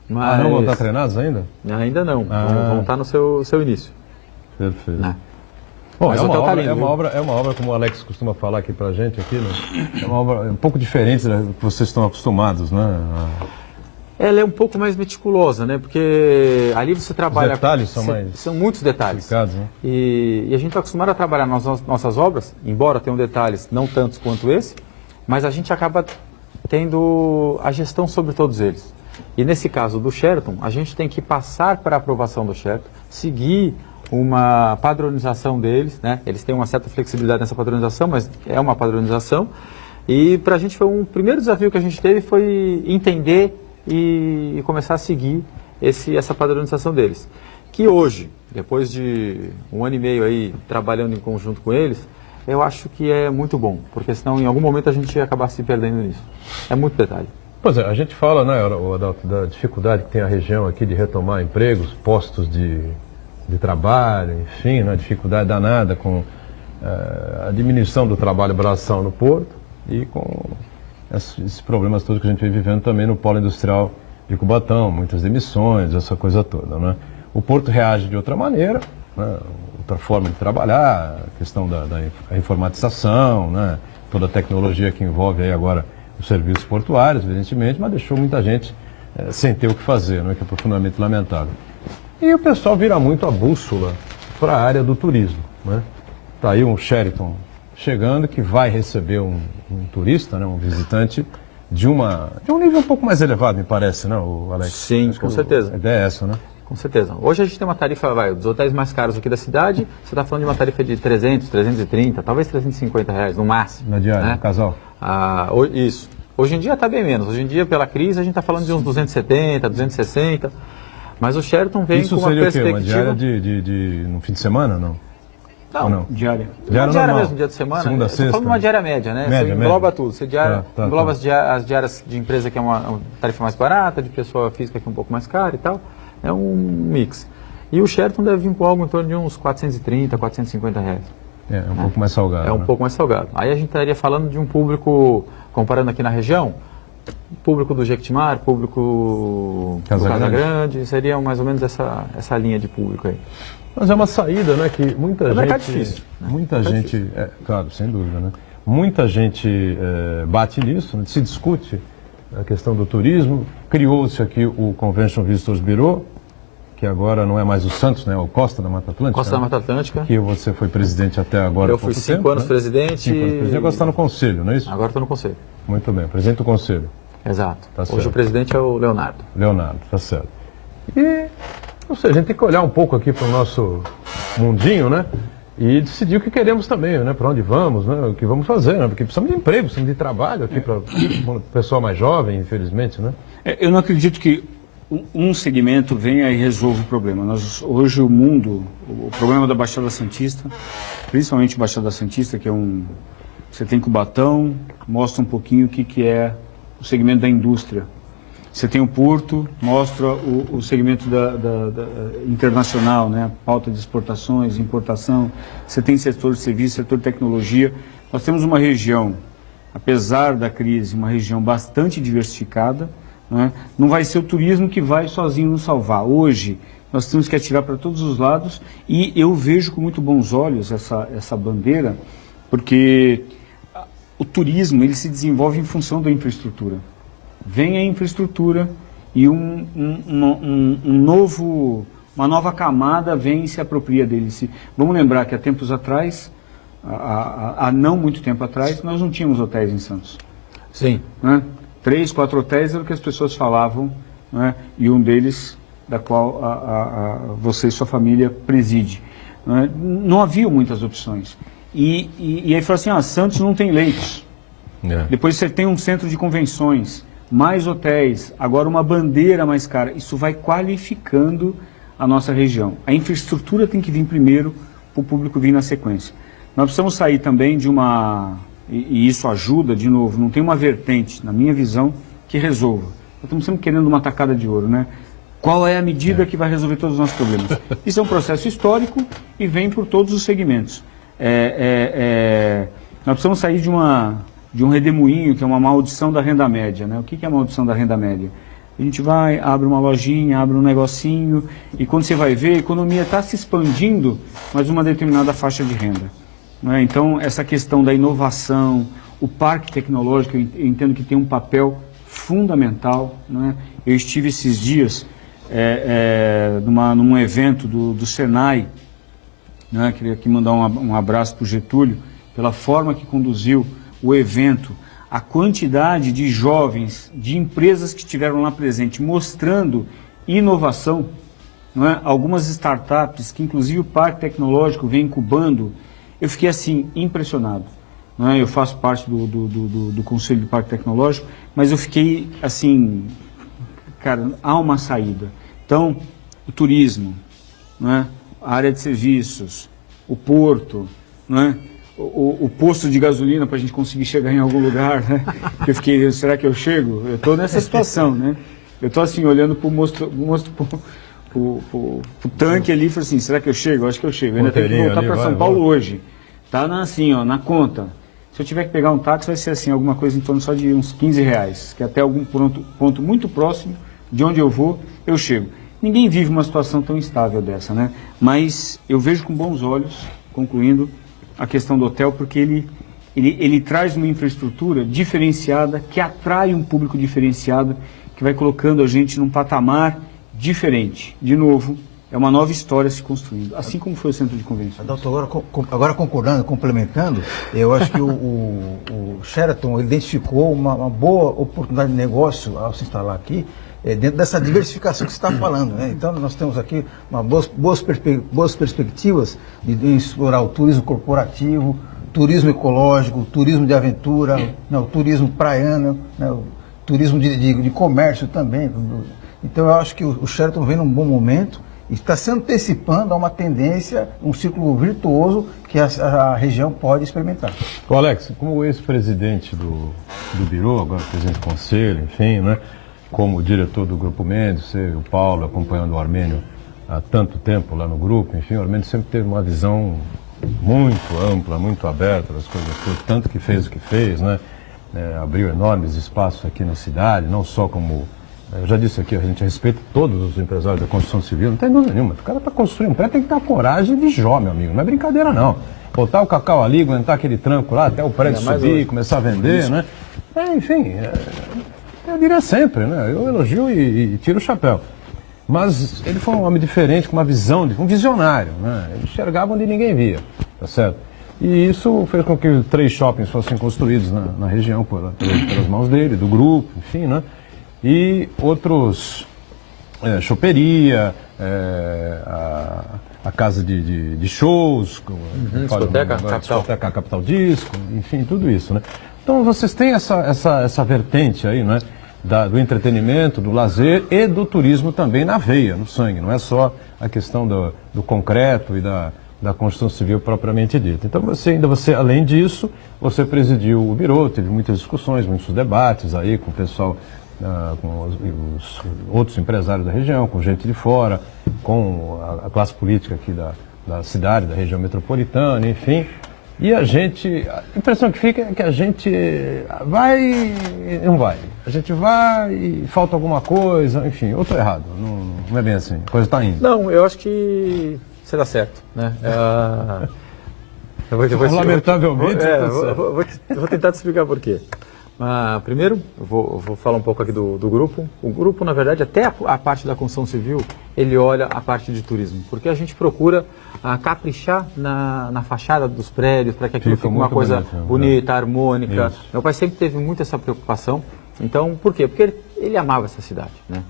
Mas... não vão estar treinados ainda? Ainda não, vão estar no seu início. Perfeito. Né? Bom, é uma obra, como o Alex costuma falar aqui pra gente, aqui, né? É uma obra um pouco diferente da que vocês estão acostumados, né? Ela é um pouco mais meticulosa, né? Porque ali você trabalha... Os detalhes são muitos detalhes. Né? E a gente está acostumado a trabalhar nas nossas obras, embora tenham detalhes não tantos quanto esse, mas a gente acaba tendo a gestão sobre todos eles. E nesse caso do Sheraton, a gente tem que passar para a aprovação do Sheraton, seguir uma padronização deles, né? Eles têm uma certa flexibilidade nessa padronização, mas é uma padronização. E para a gente foi um primeiro desafio que a gente teve foi entender e começar a seguir essa padronização deles. Que hoje, depois de 1 ano e meio aí trabalhando em conjunto com eles, eu acho que é muito bom, porque senão em algum momento a gente ia acabar se perdendo nisso. É muito detalhe. Pois é, a gente fala, né, Adalto, da dificuldade que tem a região aqui de retomar empregos, postos de trabalho, enfim, né, dificuldade danada com a diminuição do trabalho braçal no porto e com esses problemas todos que a gente vem vivendo também no polo industrial de Cubatão, muitas demissões, essa coisa toda, né? O porto reage de outra maneira, né? Outra forma de trabalhar, a questão da informatização, né? Toda a tecnologia que envolve aí agora os serviços portuários, evidentemente, mas deixou muita gente sem ter o que fazer, né? Que é profundamente lamentável. E o pessoal vira muito a bússola para a área do turismo, né? Está aí um Sheraton chegando que vai receber um turista, né, um visitante de um nível um pouco mais elevado, me parece, né, o Alex? Sim, com certeza. A ideia é essa, né? Com certeza. Hoje a gente tem uma tarifa, dos hotéis mais caros aqui da cidade, você está falando de uma tarifa de 300, 330, talvez 350 reais no máximo. Na diária, né? no casal? Isso. Hoje em dia está bem menos. Hoje em dia, pela crise, a gente está falando de uns 270, 260. Mas o Sheraton vem com uma perspectiva... Isso seria o quê? Uma diária no fim de semana, não? Não. Diária. Uma diária mesmo, dia de semana. Segunda a sexta. Estou falando de uma diária média, né? Você engloba tudo. Você engloba as diárias de empresa, que é uma tarifa mais barata, de pessoa física, que é um pouco mais cara e tal. É um mix. E o Sheraton deve vir com algo em torno de uns 430, 450 reais. É um pouco mais salgado. É um pouco mais salgado. Aí a gente estaria falando de um público, comparando aqui na região, público do Jequitimar, público do Casa Grande, seria mais ou menos essa linha de público aí. Mas é uma saída, né, que muita gente... É difícil. Né? Muita gente, claro, sem dúvida, né? Muita gente bate nisso, né? Se discute a questão do turismo. Criou-se aqui o Convention Visitors Bureau, que agora não é mais o Santos, né? O Costa da Mata Atlântica. Costa da Mata Atlântica. Que você foi presidente até agora. Eu fui 5 anos presidente. 5 anos presidente. Agora você está no conselho, não é isso? Agora estou no conselho. Muito bem, presidente do conselho. Exato. Tá Hoje certo. o presidente é o Leonardo. Leonardo, tá certo. E, ou seja, a gente tem que olhar um pouco aqui para o nosso mundinho, né? E decidir o que queremos também, né? Para onde vamos, né? O que vamos fazer, né? Porque precisamos de emprego, precisamos de trabalho aqui para o pessoal mais jovem, infelizmente, né? Eu não acredito que um segmento venha e resolva o problema. Hoje o problema da Baixada Santista, principalmente Baixada Santista, que é você tem Cubatão, mostra um pouquinho o que é o segmento da indústria. Você tem o porto, mostra o segmento da internacional, né? Pauta de exportações, importação. Você tem setor de serviço, setor de tecnologia. Nós temos uma região, apesar da crise, uma região bastante diversificada, né? Não vai ser o turismo que vai sozinho nos salvar. Hoje, nós temos que atirar para todos os lados e eu vejo com muito bons olhos essa bandeira, porque o turismo ele se desenvolve em função da infraestrutura. Vem a infraestrutura e uma nova camada vem e se apropria dele. Vamos lembrar que há tempos atrás, há não muito tempo atrás, nós não tínhamos hotéis em Santos. Sim. Né? 3, 4 hotéis era o que as pessoas falavam, né? E um deles, da qual você e sua família preside. Né? Não havia muitas opções. E aí falou assim, Santos não tem leitos. Depois você tem um centro de convenções, mais hotéis, agora uma bandeira mais cara. Isso vai qualificando a nossa região. A infraestrutura tem que vir primeiro, para o público vir na sequência. Nós precisamos sair também de e isso ajuda, de novo, não tem uma vertente, na minha visão, que resolva. Nós estamos sempre querendo uma tacada de ouro, né? Qual é a medida que vai resolver todos os nossos problemas? Isso é um processo histórico e vem por todos os segmentos. Nós precisamos sair de um redemoinho, que é uma maldição da renda média, né? O que é a maldição da renda média? A gente vai, abre uma lojinha, abre um negocinho, e quando você vai ver, a economia está se expandindo, mas uma determinada faixa de renda. Né? Então, essa questão da inovação, o parque tecnológico, eu entendo que tem um papel fundamental. Né? Eu estive esses dias num evento do Senai, né? Queria aqui mandar um abraço para o Getúlio, pela forma que conduziu o evento, a quantidade de jovens, de empresas que estiveram lá presente, mostrando inovação, não é? Algumas startups que inclusive o Parque Tecnológico vem incubando, eu fiquei assim, impressionado. Não é? Eu faço parte do Conselho do Parque Tecnológico, mas eu fiquei assim, cara, há uma saída. Então, o turismo, não é? A área de serviços, o porto, não é? O posto de gasolina para a gente conseguir chegar em algum lugar, né? Eu fiquei, será que eu chego? Eu estou nessa situação, né? Eu estou assim, olhando para o tanque ali e falei assim, será que eu chego? Eu acho que eu chego. Eu ainda tenho que voltar para São Paulo hoje. Tá na conta. Se eu tiver que pegar um táxi, vai ser assim, alguma coisa em torno só de uns R$15, que até algum ponto muito próximo de onde eu vou, eu chego. Ninguém vive uma situação tão instável dessa, né? Mas eu vejo com bons olhos, concluindo, a questão do hotel, porque ele traz uma infraestrutura diferenciada, que atrai um público diferenciado, que vai colocando a gente num patamar diferente. De novo, é uma nova história se construindo, assim como foi o centro de convenções. Doutor, agora concordando, complementando, eu acho que o Sheraton identificou uma boa oportunidade de negócio ao se instalar aqui, dentro dessa diversificação que você está falando, né? Então, nós temos aqui boas perspectivas de explorar o turismo corporativo, turismo ecológico, turismo de aventura, né? O turismo praiano, né? O turismo de comércio também. Então, eu acho que o Sheraton vem num bom momento e está se antecipando a uma tendência, um ciclo virtuoso que a região pode experimentar. Ô Alex, como ex-presidente do Biro, agora presidente do conselho, enfim, né? Como diretor do Grupo Mendes, você e o Paulo acompanhando o Armênio há tanto tempo lá no grupo, enfim, o Armênio sempre teve uma visão muito ampla, muito aberta das coisas, tanto que fez o que fez, né? Abriu enormes espaços aqui na cidade, não só como... Eu já disse aqui, a gente respeita todos os empresários da construção civil, não tem dúvida nenhuma. O cara para construir um prédio tem que ter coragem de Jó, meu amigo, não é brincadeira não. Botar o cacau ali, aguentar aquele tranco lá até o prédio subir, começar a vender, né? Enfim... Eu diria sempre, né? Eu elogio e tiro o chapéu. Mas ele foi um homem diferente, com uma visão, um visionário, né? Ele enxergava onde ninguém via, tá certo? E isso fez com que 3 shoppings fossem construídos na região pelas mãos dele, do grupo, enfim, né? E outros, choperia, a casa de shows, discoteca Capital Disco, enfim, tudo isso, né? Então vocês têm essa vertente aí, né? Do entretenimento, do lazer e do turismo também na veia, no sangue. Não é só a questão do concreto e da construção civil propriamente dita. Então você, além disso, você presidiu o Biro, teve muitas discussões, muitos debates aí com o pessoal com os outros empresários da região, com gente de fora, com a classe política aqui da cidade, da região metropolitana, enfim. E a impressão que fica é que a gente vai e não vai. A gente vai e falta alguma coisa, enfim, eu estou errado, não é bem assim, a coisa está indo. Não, eu acho que você está certo, né? Lamentavelmente, vou tentar te explicar por quê. Primeiro, eu vou falar um pouco aqui do grupo. O grupo, na verdade, até a parte da construção civil, ele olha a parte de turismo, porque a gente procura caprichar na fachada dos prédios, para que aquilo fique uma coisa bonita, harmônica. Isso. Meu pai sempre teve muito essa preocupação. Então, por quê? Porque ele amava essa cidade, né?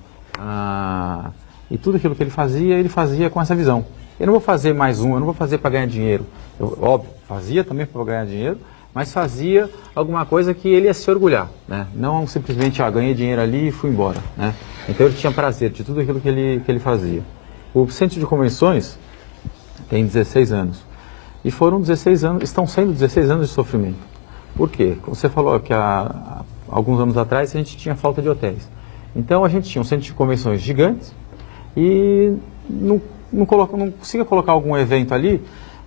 E tudo aquilo que ele fazia com essa visão. Eu não vou fazer mais eu não vou fazer para ganhar dinheiro. Óbvio, fazia também para ganhar dinheiro, mas fazia alguma coisa que ele ia se orgulhar, né? Não simplesmente, ganhei dinheiro ali e fui embora, né? Então ele tinha prazer de tudo aquilo que ele fazia. O Centro de Convenções tem 16 anos. E foram 16 anos, estão sendo 16 anos de sofrimento. Por quê? Você falou que há alguns anos atrás a gente tinha falta de hotéis. Então a gente tinha um centro de convenções gigantes e não conseguia colocar algum evento ali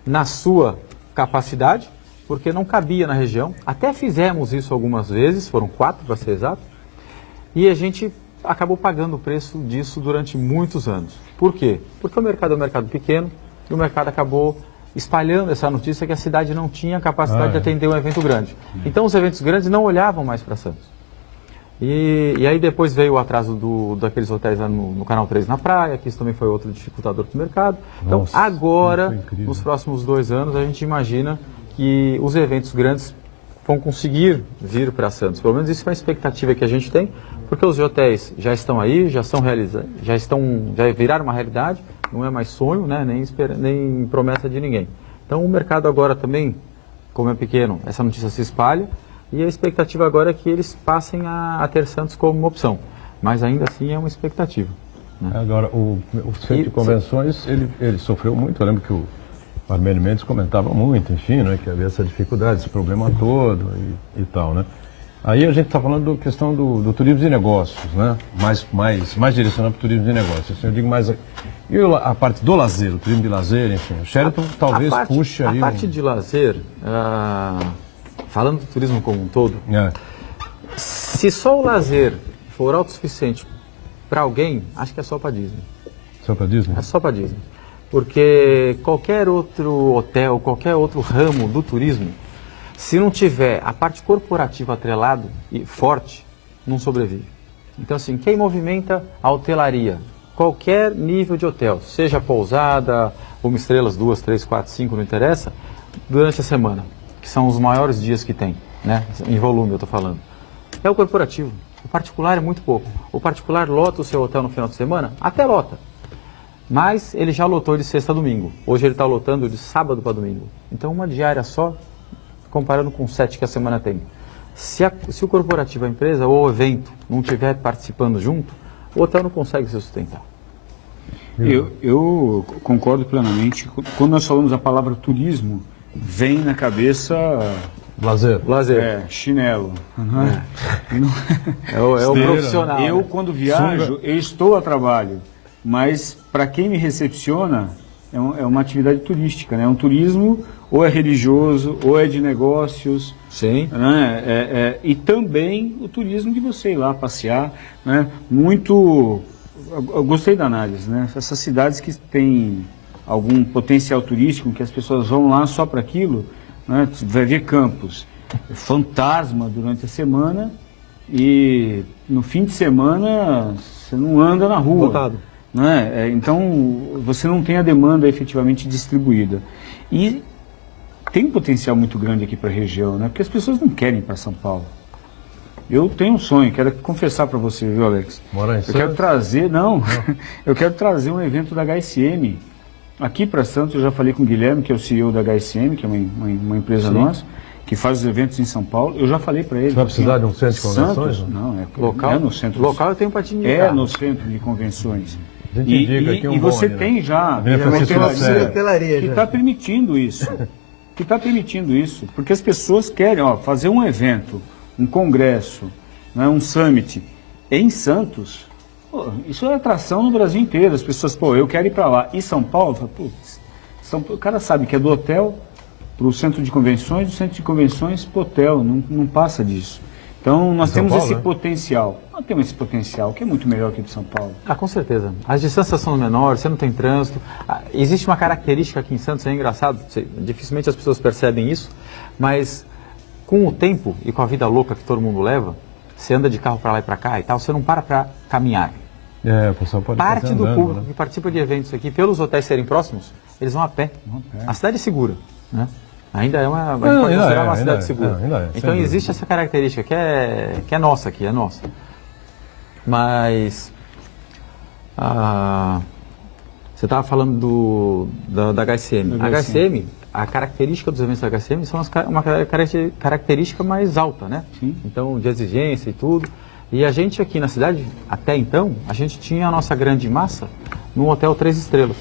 na sua capacidade, porque não cabia na região. Até fizemos isso algumas vezes, foram 4 para ser exato, e a gente acabou pagando o preço disso durante muitos anos. Por quê? Porque o mercado é um mercado pequeno e o mercado acabou espalhando essa notícia que a cidade não tinha capacidade de atender um evento grande. Então os eventos grandes não olhavam mais para Santos. E aí depois veio o atraso daqueles hotéis lá no Canal 3 na praia, que isso também foi outro dificultador para o mercado. Então agora, nos próximos 2 anos, a gente imagina que os eventos grandes vão conseguir vir para Santos. Pelo menos isso é uma expectativa que a gente tem, porque os hotéis já estão aí, já viraram uma realidade, não é mais sonho, né, nem promessa de ninguém. Então o mercado agora também, como é pequeno, essa notícia se espalha, e a expectativa agora é que eles passem a ter Santos como uma opção. Mas ainda assim é uma expectativa, né? Agora, o Centro de Convenções, ele sofreu muito. Eu lembro que o Armênio Mendes comentava muito, enfim, né, que havia essa dificuldade, esse problema todo e tal, né? Aí a gente está falando da questão do turismo de negócios, né? Mais direcionado para o turismo de negócios. Assim, eu digo mais... E a parte do lazer, o turismo de lazer, enfim. O Sheraton talvez puxe aí... A parte de lazer, falando do turismo como um todo, se só o lazer for autossuficiente para alguém, acho que é só para Disney. Só para Disney? É só para Disney. Porque qualquer outro hotel, qualquer outro ramo do turismo, se não tiver a parte corporativa atrelado e forte, não sobrevive. Então, assim, quem movimenta a hotelaria, qualquer nível de hotel, seja pousada, 1 estrelas, 2, 3, 4, 5, não interessa, durante a semana, que são os maiores dias que tem, né? Em volume eu estou falando, é o corporativo. O particular é muito pouco. O particular lota o seu hotel no final de semana? Até lota. Mas ele já lotou de sexta a domingo. Hoje ele está lotando de sábado para domingo. Então uma diária só, comparando com 7 que a semana tem. Se o corporativo, a empresa ou o evento não estiver participando junto, o hotel não consegue se sustentar. Eu concordo plenamente. Quando nós falamos a palavra turismo, vem na cabeça... Lazer. Chinelo. É o profissional. Eu, quando viajo, eu estou a trabalho. Mas, para quem me recepciona, é uma atividade turística, né? É um turismo, ou é religioso, ou é de negócios. Sim. Né? E também o turismo de você ir lá passear, né? Muito... Eu gostei da análise, né? Essas cidades que têm algum potencial turístico, que as pessoas vão lá só para aquilo, né? Vai ver campos, fantasma durante a semana e no fim de semana você não anda na rua. Lotado. Né? Então você não tem a demanda efetivamente distribuída. E tem um potencial muito grande aqui para a região, né? Porque as pessoas não querem ir para São Paulo. Eu tenho um sonho, quero confessar para você, viu, Alex? Eu quero trazer, eu quero trazer um evento da HSM aqui para Santos. Eu já falei com o Guilherme, que é o CEO da HSM, que é uma empresa nossa, que faz os eventos em São Paulo. Eu já falei para ele. Você vai precisar de um centro de convenções? Santos, não, local, é no centro. Local eu tenho para te indicar. É no centro de convenções. A gente indica aqui e você tem já hotelaria que está permitindo isso. Que está permitindo isso. Porque as pessoas querem fazer um evento, um congresso, né, um summit, em Santos, pô, isso é atração no Brasil inteiro. As pessoas, pô, eu quero ir para lá. E São Paulo, fala, putz, o cara sabe que é do hotel para o centro de convenções, do centro de convenções para o hotel, não passa disso. Então, nós temos esse potencial. Nós temos esse potencial, que é muito melhor que o de São Paulo. Ah, com certeza. As distâncias são menores, você não tem trânsito. Existe uma característica aqui em Santos, é engraçado, dificilmente as pessoas percebem isso, mas com o tempo e com a vida louca que todo mundo leva, você anda de carro para lá e para cá e tal, você não para caminhar. O pessoal pode Parte fazer do andando, público né? que participa de eventos aqui, pelos hotéis serem próximos, eles vão a pé. A cidade é segura, né? Ainda é uma, a gente pode considerar uma cidade segura. Então existe essa característica que é nossa aqui, é nossa. Mas você estava falando da HSM. A HSM, a característica dos eventos da HSM são uma característica mais alta, né? Sim. Então, de exigência e tudo. E a gente aqui na cidade, até então, a gente tinha a nossa grande massa num hotel 3 estrelas.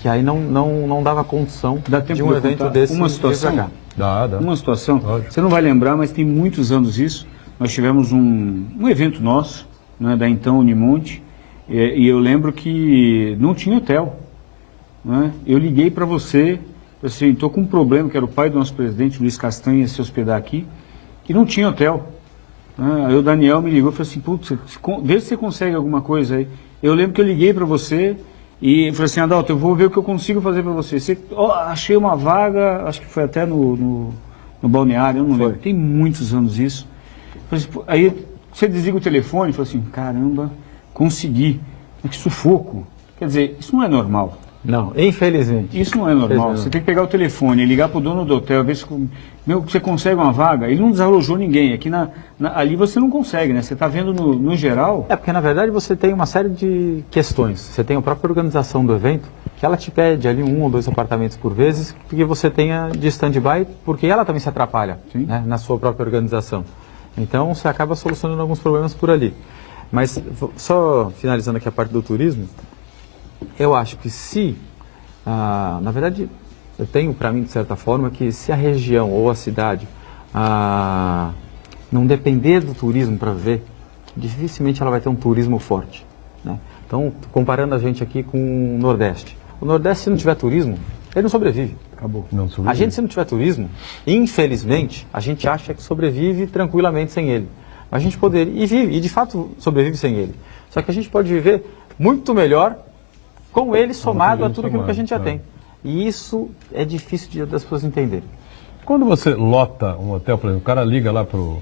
Que aí não dava condição de um evento desse. Uma situação, cá. Dá. Uma situação, Pode. você não vai lembrar, mas tem muitos anos isso. Nós tivemos um evento nosso, né, da então Unimonte, e eu lembro que não tinha hotel. Né? Eu liguei para você, assim, estou com um problema, que era o pai do nosso presidente, Luiz Castanha, se hospedar aqui, e não tinha hotel. Aí o Daniel me ligou e falou assim, putz, vê se você consegue alguma coisa aí. Eu lembro que eu liguei para você e falei assim, Adalto, eu vou ver o que eu consigo fazer para você. Achei uma vaga, acho que foi até no balneário, eu não lembro. Tem muitos anos isso. Aí você desliga o telefone e fala assim, caramba, consegui. Que sufoco. Quer dizer, isso não é normal. Não, infelizmente. Isso não é normal. Você tem que pegar o telefone, ligar para o dono do hotel, ver se você consegue uma vaga. Ele não desalojou ninguém. Aqui ali você não consegue, né? Você está vendo no geral. É porque, na verdade, você tem uma série de questões. Você tem a própria organização do evento, que ela te pede ali 1 ou 2 apartamentos por vezes, que você tenha de stand-by, porque ela também se atrapalha, né, na sua própria organização. Então, você acaba solucionando alguns problemas por ali. Mas, só finalizando aqui a parte do turismo, eu acho que na verdade, eu tenho para mim, de certa forma, que se a região ou a cidade não depender do turismo para viver, dificilmente ela vai ter um turismo forte, né? Então, comparando a gente aqui com o Nordeste. O Nordeste, se não tiver turismo, ele não sobrevive. Acabou. Não sobrevive. A gente, se não tiver turismo, infelizmente, a gente acha que sobrevive tranquilamente sem ele. A gente poderia, e de fato sobrevive sem ele. Só que a gente pode viver muito melhor com ele somado a tudo aquilo que a gente já tem. E isso é difícil das pessoas entenderem. Quando você lota um hotel, por exemplo, o cara liga lá pro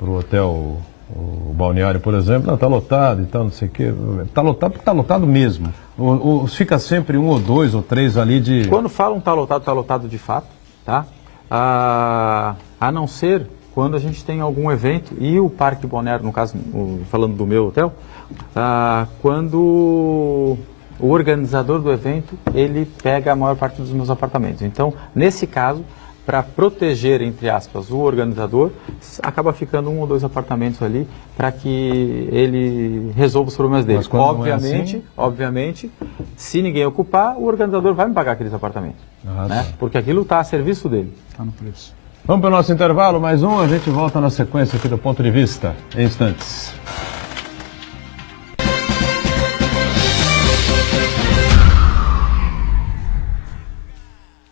hotel, o balneário, por exemplo, está lotado e tal, não sei o quê. Está lotado porque está lotado mesmo. Ou fica sempre 1 ou 2 ou 3 ali de... Quando falam está lotado de fato, tá? A não ser quando a gente tem algum evento, e o Parque Balneário, no caso, falando do meu hotel, quando o organizador do evento, ele pega a maior parte dos meus apartamentos. Então, nesse caso, para proteger, entre aspas, o organizador, acaba ficando 1 ou 2 apartamentos ali para que ele resolva os problemas dele. Obviamente, se ninguém ocupar, o organizador vai me pagar aqueles apartamentos. Né? Porque aquilo está a serviço dele. Está no preço. Vamos para o nosso intervalo, mais um, a gente volta na sequência aqui do Ponto de Vista, em instantes.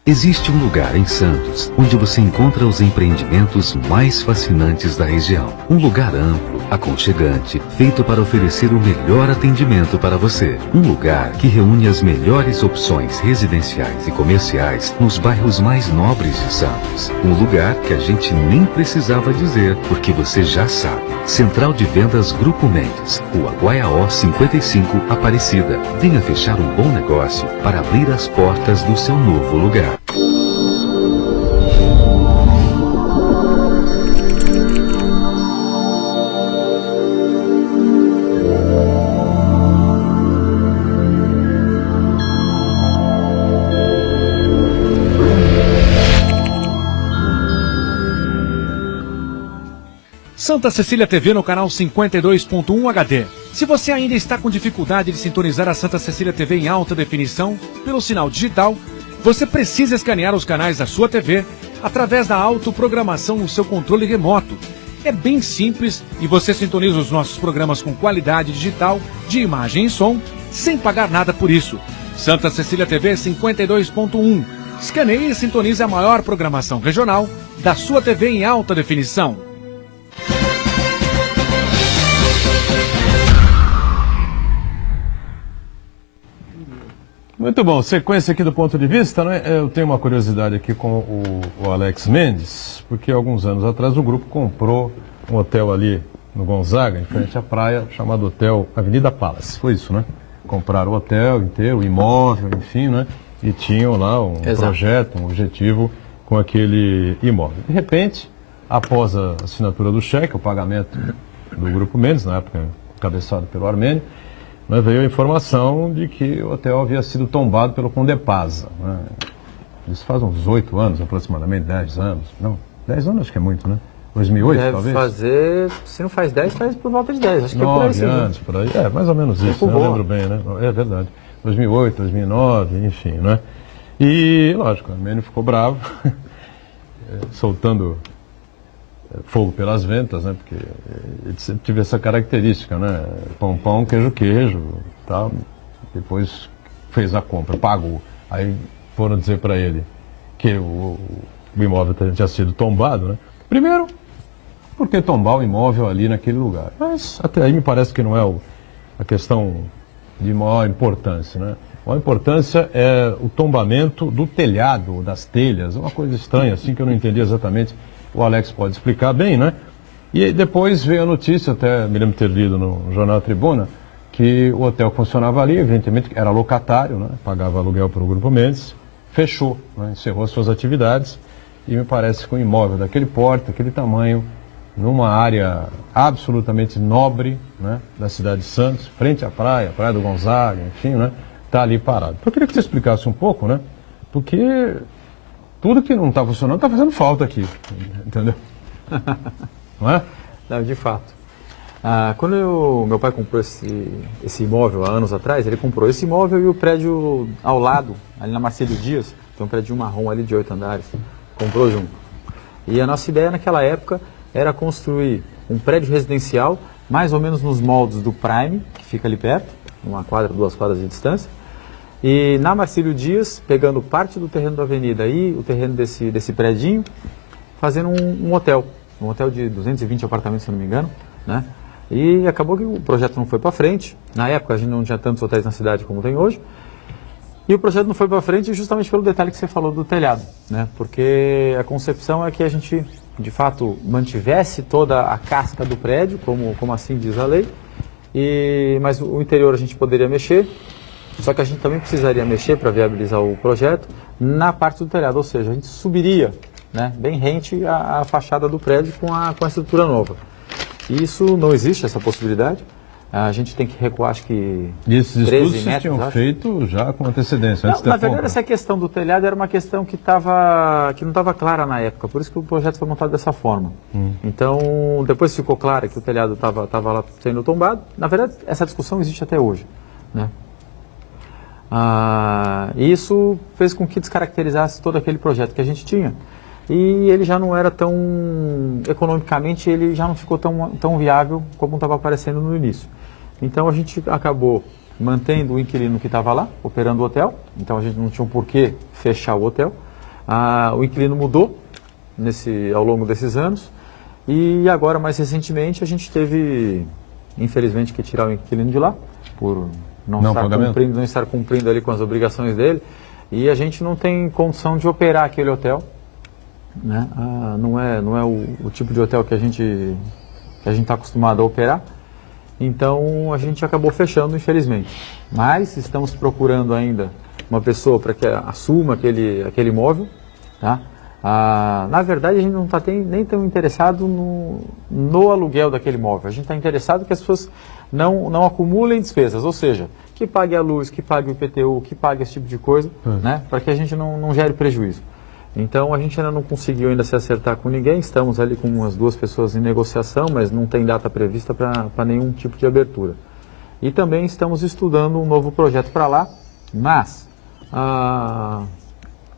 Existe um lugar em Santos onde você encontra os empreendimentos mais fascinantes da região. Um lugar amplo, aconchegante, feito para oferecer o melhor atendimento para você. Um lugar que reúne as melhores opções residenciais e comerciais nos bairros mais nobres de Santos. Um lugar que a gente nem precisava dizer, porque você já sabe. Central de Vendas Grupo Mendes, Rua Guaiaó 55, Aparecida. Venha fechar um bom negócio para abrir as portas do seu novo lugar. Santa Cecília TV no canal 52.1 HD. Se você ainda está com dificuldade de sintonizar a Santa Cecília TV em alta definição pelo sinal digital, você precisa escanear os canais da sua TV através da autoprogramação no seu controle remoto É bem simples e você sintoniza os nossos programas com qualidade digital, de imagem e som, sem pagar nada por isso. Santa Cecília TV 52.1. Escaneie e sintonize a maior programação regional da sua TV em alta definição. Muito bom, sequência aqui do ponto de vista, né? Eu tenho uma curiosidade aqui com o Alex Mendes, porque alguns anos atrás o grupo comprou um hotel ali no Gonzaga, em frente à praia, chamado Hotel Avenida Palace. Foi isso, né? Compraram o hotel inteiro, o imóvel, enfim, né? E tinham lá um projeto, um objetivo com aquele imóvel. De repente, após a assinatura do cheque, o pagamento do Grupo Mendes, na época encabeçado pelo Armênio, né, veio a informação de que o hotel havia sido tombado pelo Condepasa. Né? Isso faz uns 8 anos, aproximadamente, 10 anos. Não, 10 anos acho que é muito, né? 2008, deve talvez? Fazer, se não faz 10, faz por volta de 10. Acho que 9 é por aí, sim, anos, por aí. É, mais ou menos isso, né? Eu lembro bem, né? É verdade. 2008, 2009, enfim, né? E, lógico, o Armênio ficou bravo, soltando fogo pelas ventas, né? Porque ele sempre teve essa característica, né? Pão, pão, queijo, queijo, tal. Depois fez a compra, pagou. Aí foram dizer para ele que o imóvel tinha sido tombado, né? Primeiro, por que tombar o imóvel ali naquele lugar? Mas até aí me parece que não é a questão de maior importância, né? A maior importância é o tombamento do telhado, das telhas, uma coisa estranha assim que eu não entendi exatamente. O Alex pode explicar bem, né? E depois veio a notícia, até me lembro de ter lido no Jornal Tribuna, que o hotel funcionava ali, evidentemente era locatário, né? Pagava aluguel para o Grupo Mendes, fechou, né? Encerrou suas atividades e me parece que um imóvel daquele porte, aquele tamanho, numa área absolutamente nobre, né? Da cidade de Santos, frente à praia do Gonzaga, enfim, né? Está ali parado. Então eu queria que você explicasse um pouco, né? Porque tudo que não está funcionando está fazendo falta aqui, entendeu? Não é? Não, de fato. Quando meu pai comprou esse imóvel há anos atrás, ele comprou esse imóvel e o prédio ao lado, ali na Marcílio Dias, tem um prédio marrom ali de 8 andares, comprou junto. E a nossa ideia naquela época era construir um prédio residencial, mais ou menos nos moldes do Prime, que fica ali perto, 1 quadra, 2 quadras de distância. E na Marcílio Dias, pegando parte do terreno da avenida e o terreno desse predinho, fazendo um hotel de 220 apartamentos, se não me engano, né? E acabou que o projeto não foi para frente. Na época a gente não tinha tantos hotéis na cidade como tem hoje. E o projeto não foi para frente justamente pelo detalhe que você falou do telhado, né? Porque a concepção é que a gente, de fato, mantivesse toda a casca do prédio, como assim diz a lei, mas o interior a gente poderia mexer. Só que a gente também precisaria mexer para viabilizar o projeto na parte do telhado, ou seja, a gente subiria, né, bem rente a fachada do prédio com a estrutura nova. E isso não existe, essa possibilidade. A gente tem que recuar, acho que E esses estudos vocês tinham acho. feito já com antecedência, antes Não, da na verdade, compra. essa questão do telhado era uma questão que não estava clara na época, por isso que o projeto foi montado dessa forma. Então, depois ficou claro que o telhado estava lá sendo tombado. Na verdade, essa discussão existe até hoje, né? Isso fez com que descaracterizasse todo aquele projeto que a gente tinha. E ele já não era tão, economicamente, ele já não ficou tão viável como estava aparecendo no início. Então a gente acabou mantendo o inquilino que estava lá, operando o hotel, então a gente não tinha um porquê fechar o hotel. O inquilino mudou ao longo desses anos e agora, mais recentemente, a gente teve, infelizmente, que tirar o inquilino de lá, por não estar cumprindo ali com as obrigações dele, e a gente não tem condição de operar aquele hotel, né? Não é o tipo de hotel que a gente está acostumado a operar, então a gente acabou fechando, infelizmente. Mas estamos procurando ainda uma pessoa para que assuma aquele imóvel, tá? Na verdade, a gente não está nem tão interessado no aluguel daquele imóvel, a gente está interessado que as pessoas não acumulem despesas, ou seja, que pague a luz, que pague o IPTU, que pague esse tipo de coisa, né, para que a gente não gere prejuízo. Então a gente ainda não conseguiu se acertar com ninguém, estamos ali com umas 2 pessoas em negociação, mas não tem data prevista para nenhum tipo de abertura. E também estamos estudando um novo projeto para lá, mas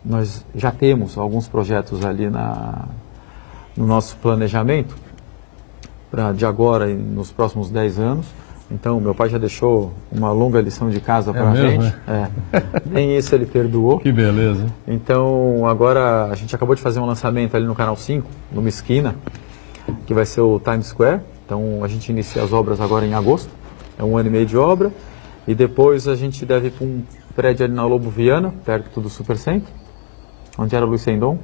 nós já temos alguns projetos ali no nosso planejamento de agora e nos próximos 10 anos. Então, meu pai já deixou uma longa lição de casa para a mesmo, gente. Nem isso ele perdoou. Que beleza. Hein? Então, agora a gente acabou de fazer um lançamento ali no Canal 5, numa esquina, que vai ser o Times Square. Então, a gente inicia as obras agora em agosto. É 1 ano e meio de obra. E depois a gente deve ir para um prédio ali na Lobo Viana, perto do Supercentro, onde era o Luiz Sendon.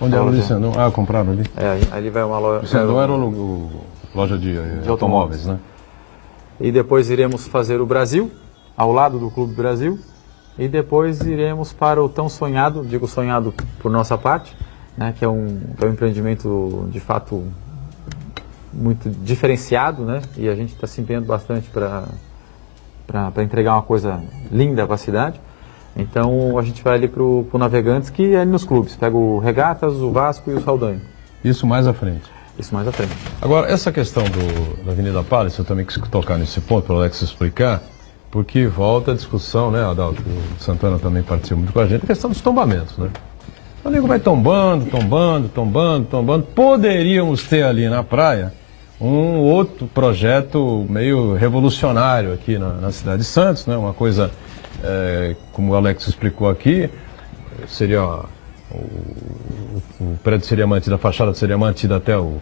Onde era o Luiz Sendon? Ah, compraram ali. Ali vai uma loja... O Sendon era loja de automóveis, né? E depois iremos fazer o Brasil, ao lado do Clube Brasil. E depois iremos para o tão sonhado, digo sonhado por nossa parte, né, que é um empreendimento de fato muito diferenciado, né? E a gente está se empenhando bastante para entregar uma coisa linda para a cidade. Então a gente vai ali para o Navegantes, que é ali nos clubes. Pega o Regatas, o Vasco e o Saldanha. Isso mais à frente. Isso mais à frente. Agora, essa questão da Avenida Palace, eu também quis tocar nesse ponto para o Alex explicar, porque volta a discussão, né, Adalto? O Santana também participa muito com a gente, a questão dos tombamentos, né? O nego vai tombando. Poderíamos ter ali na praia um outro projeto meio revolucionário aqui na cidade de Santos, né? Uma coisa, como o Alex explicou aqui, seria o prédio seria mantido, a fachada seria mantida até o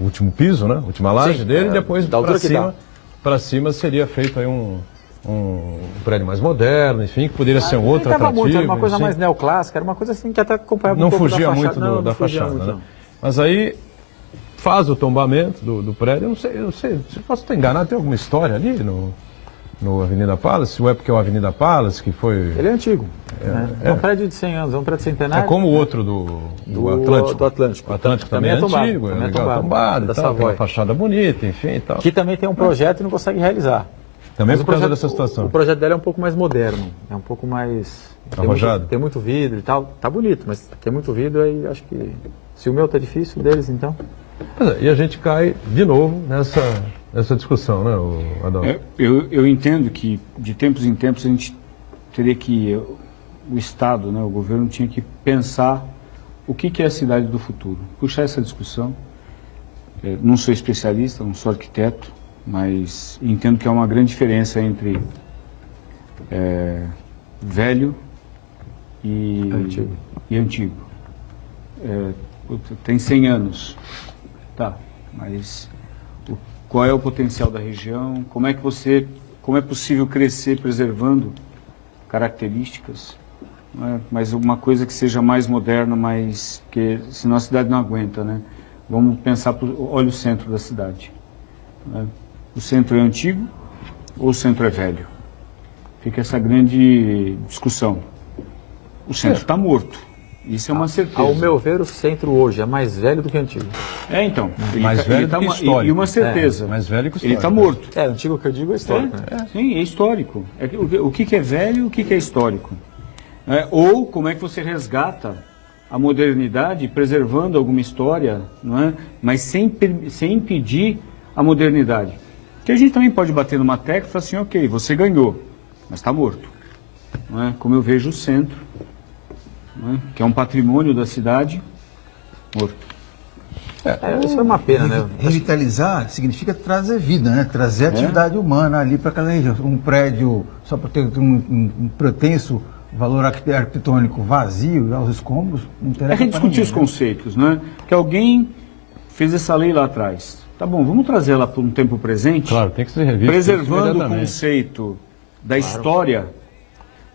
último piso, né? A última laje dele, e depois para cima seria feito aí um prédio mais moderno, enfim, que poderia ser um outro atrativo. Era uma coisa mais neoclássica, era uma coisa assim que até acompanhava não um pouco fugia da muito fachada. da fachada, né? Mas aí faz o tombamento do prédio, eu não sei, se posso estar enganado, tem alguma história ali no Avenida Palace? Ou é porque é o Avenida Palace que foi... Ele é antigo. É um prédio de 100 anos, é um prédio centenário. É como o outro do Atlântico. Do Atlântico. O Atlântico também é tombado, antigo, também é legal, tombado, da tal, Savoy. uma fachada bonita, enfim e tal. Que também tem um projeto e não consegue realizar. Também Mas por causa dessa situação. O projeto dela é um pouco mais moderno, é um pouco mais... Arrojado. Tem muito vidro e tal, tá bonito, mas tem muito vidro aí, acho que... Se o meu tá difícil, deles então... E a gente cai de novo nessa discussão, né, Adalto? Eu entendo que de tempos em tempos a gente teria que, o Estado, né, o governo tinha que pensar o que é a cidade do futuro, puxar essa discussão. Não sou especialista, não sou arquiteto, mas entendo que há uma grande diferença entre velho e antigo. Tem 100 anos. Tá, mas qual é o potencial da região? Como é possível crescer preservando características? Né? Mas uma coisa que seja mais moderna, porque senão a cidade não aguenta, né? Vamos pensar, olha o centro da cidade. Né? O centro é antigo ou o centro é velho? Fica essa grande discussão. O centro está morto. Isso é uma certeza. Ao meu ver, o centro hoje é mais velho do que antigo. Então. Mais velho do que histórico. E uma certeza. Mais velho que histórico. Ele está morto. Antigo que eu digo é histórico. Sim, é histórico. O que é velho e o que é histórico? Ou como é que você resgata a modernidade preservando alguma história, não é? Mas sem impedir a modernidade. Que a gente também pode bater numa tecla e falar assim, ok, você ganhou, mas está morto. Não é? Como eu vejo o centro, que é um patrimônio da cidade, morto. Isso é uma pena, né? Revitalizar significa trazer vida, né? Trazer atividade humana ali para aquela região. Um prédio só para ter um pretenso valor arquitetônico vazio, aos escombros, não interessa. É rediscutir os conceitos, né? Que alguém fez essa lei lá atrás. Tá bom, vamos trazer ela para um tempo presente. Claro, tem que ser revisto. Preservando o conceito da história,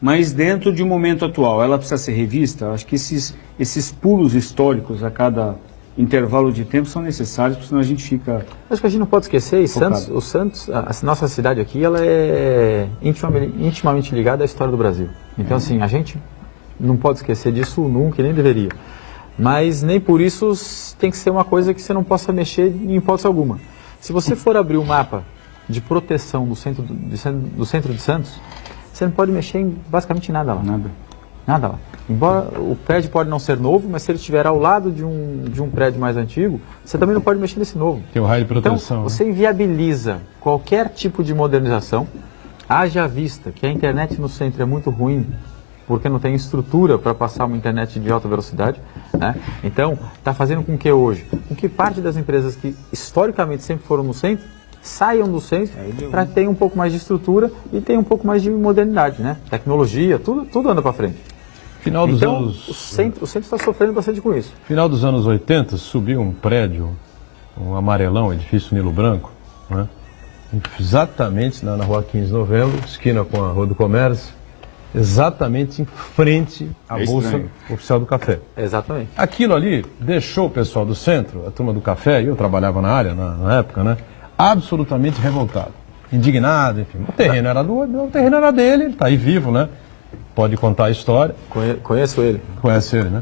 mas dentro de um momento atual. Ela precisa ser revista. Acho que esses pulos históricos a cada intervalo de tempo são necessários, porque senão a gente fica... Acho que a gente não pode esquecer, Santos, a nossa cidade aqui, ela é intimamente ligada à história do Brasil. Então, assim, a gente não pode esquecer disso nunca e nem deveria. Mas nem por isso tem que ser uma coisa que você não possa mexer em hipótese alguma. Se você for abrir o mapa de proteção do centro de Santos, você não pode mexer em basicamente nada lá. Nada lá. Embora o prédio pode não ser novo, mas se ele estiver ao lado de um prédio mais antigo, você também não pode mexer nesse novo. Tem o raio de proteção. Então, você inviabiliza qualquer tipo de modernização. Haja vista que a internet no centro é muito ruim. porque não tem estrutura para passar uma internet de alta velocidade, né? Então, está fazendo com que hoje, com que parte das empresas que historicamente sempre foram no centro, saiam do centro para ter um pouco mais de estrutura e ter um pouco mais de modernidade, né? Tecnologia, tudo anda para frente. Final dos Então, anos... o centro está sofrendo bastante com isso. Final dos anos 80, subiu um prédio, um amarelão, edifício Nilo Branco, né? Exatamente na rua 15 de Novembro, esquina com a Rua do Comércio, exatamente em frente à Bolsa Oficial do Café. Exatamente. Aquilo ali deixou o pessoal do centro, a turma do café, e eu trabalhava na área na época, né? Absolutamente revoltado, indignado, enfim. O terreno era dele, ele está aí vivo, né? Pode contar a história. Conheço ele. Conhece ele, né?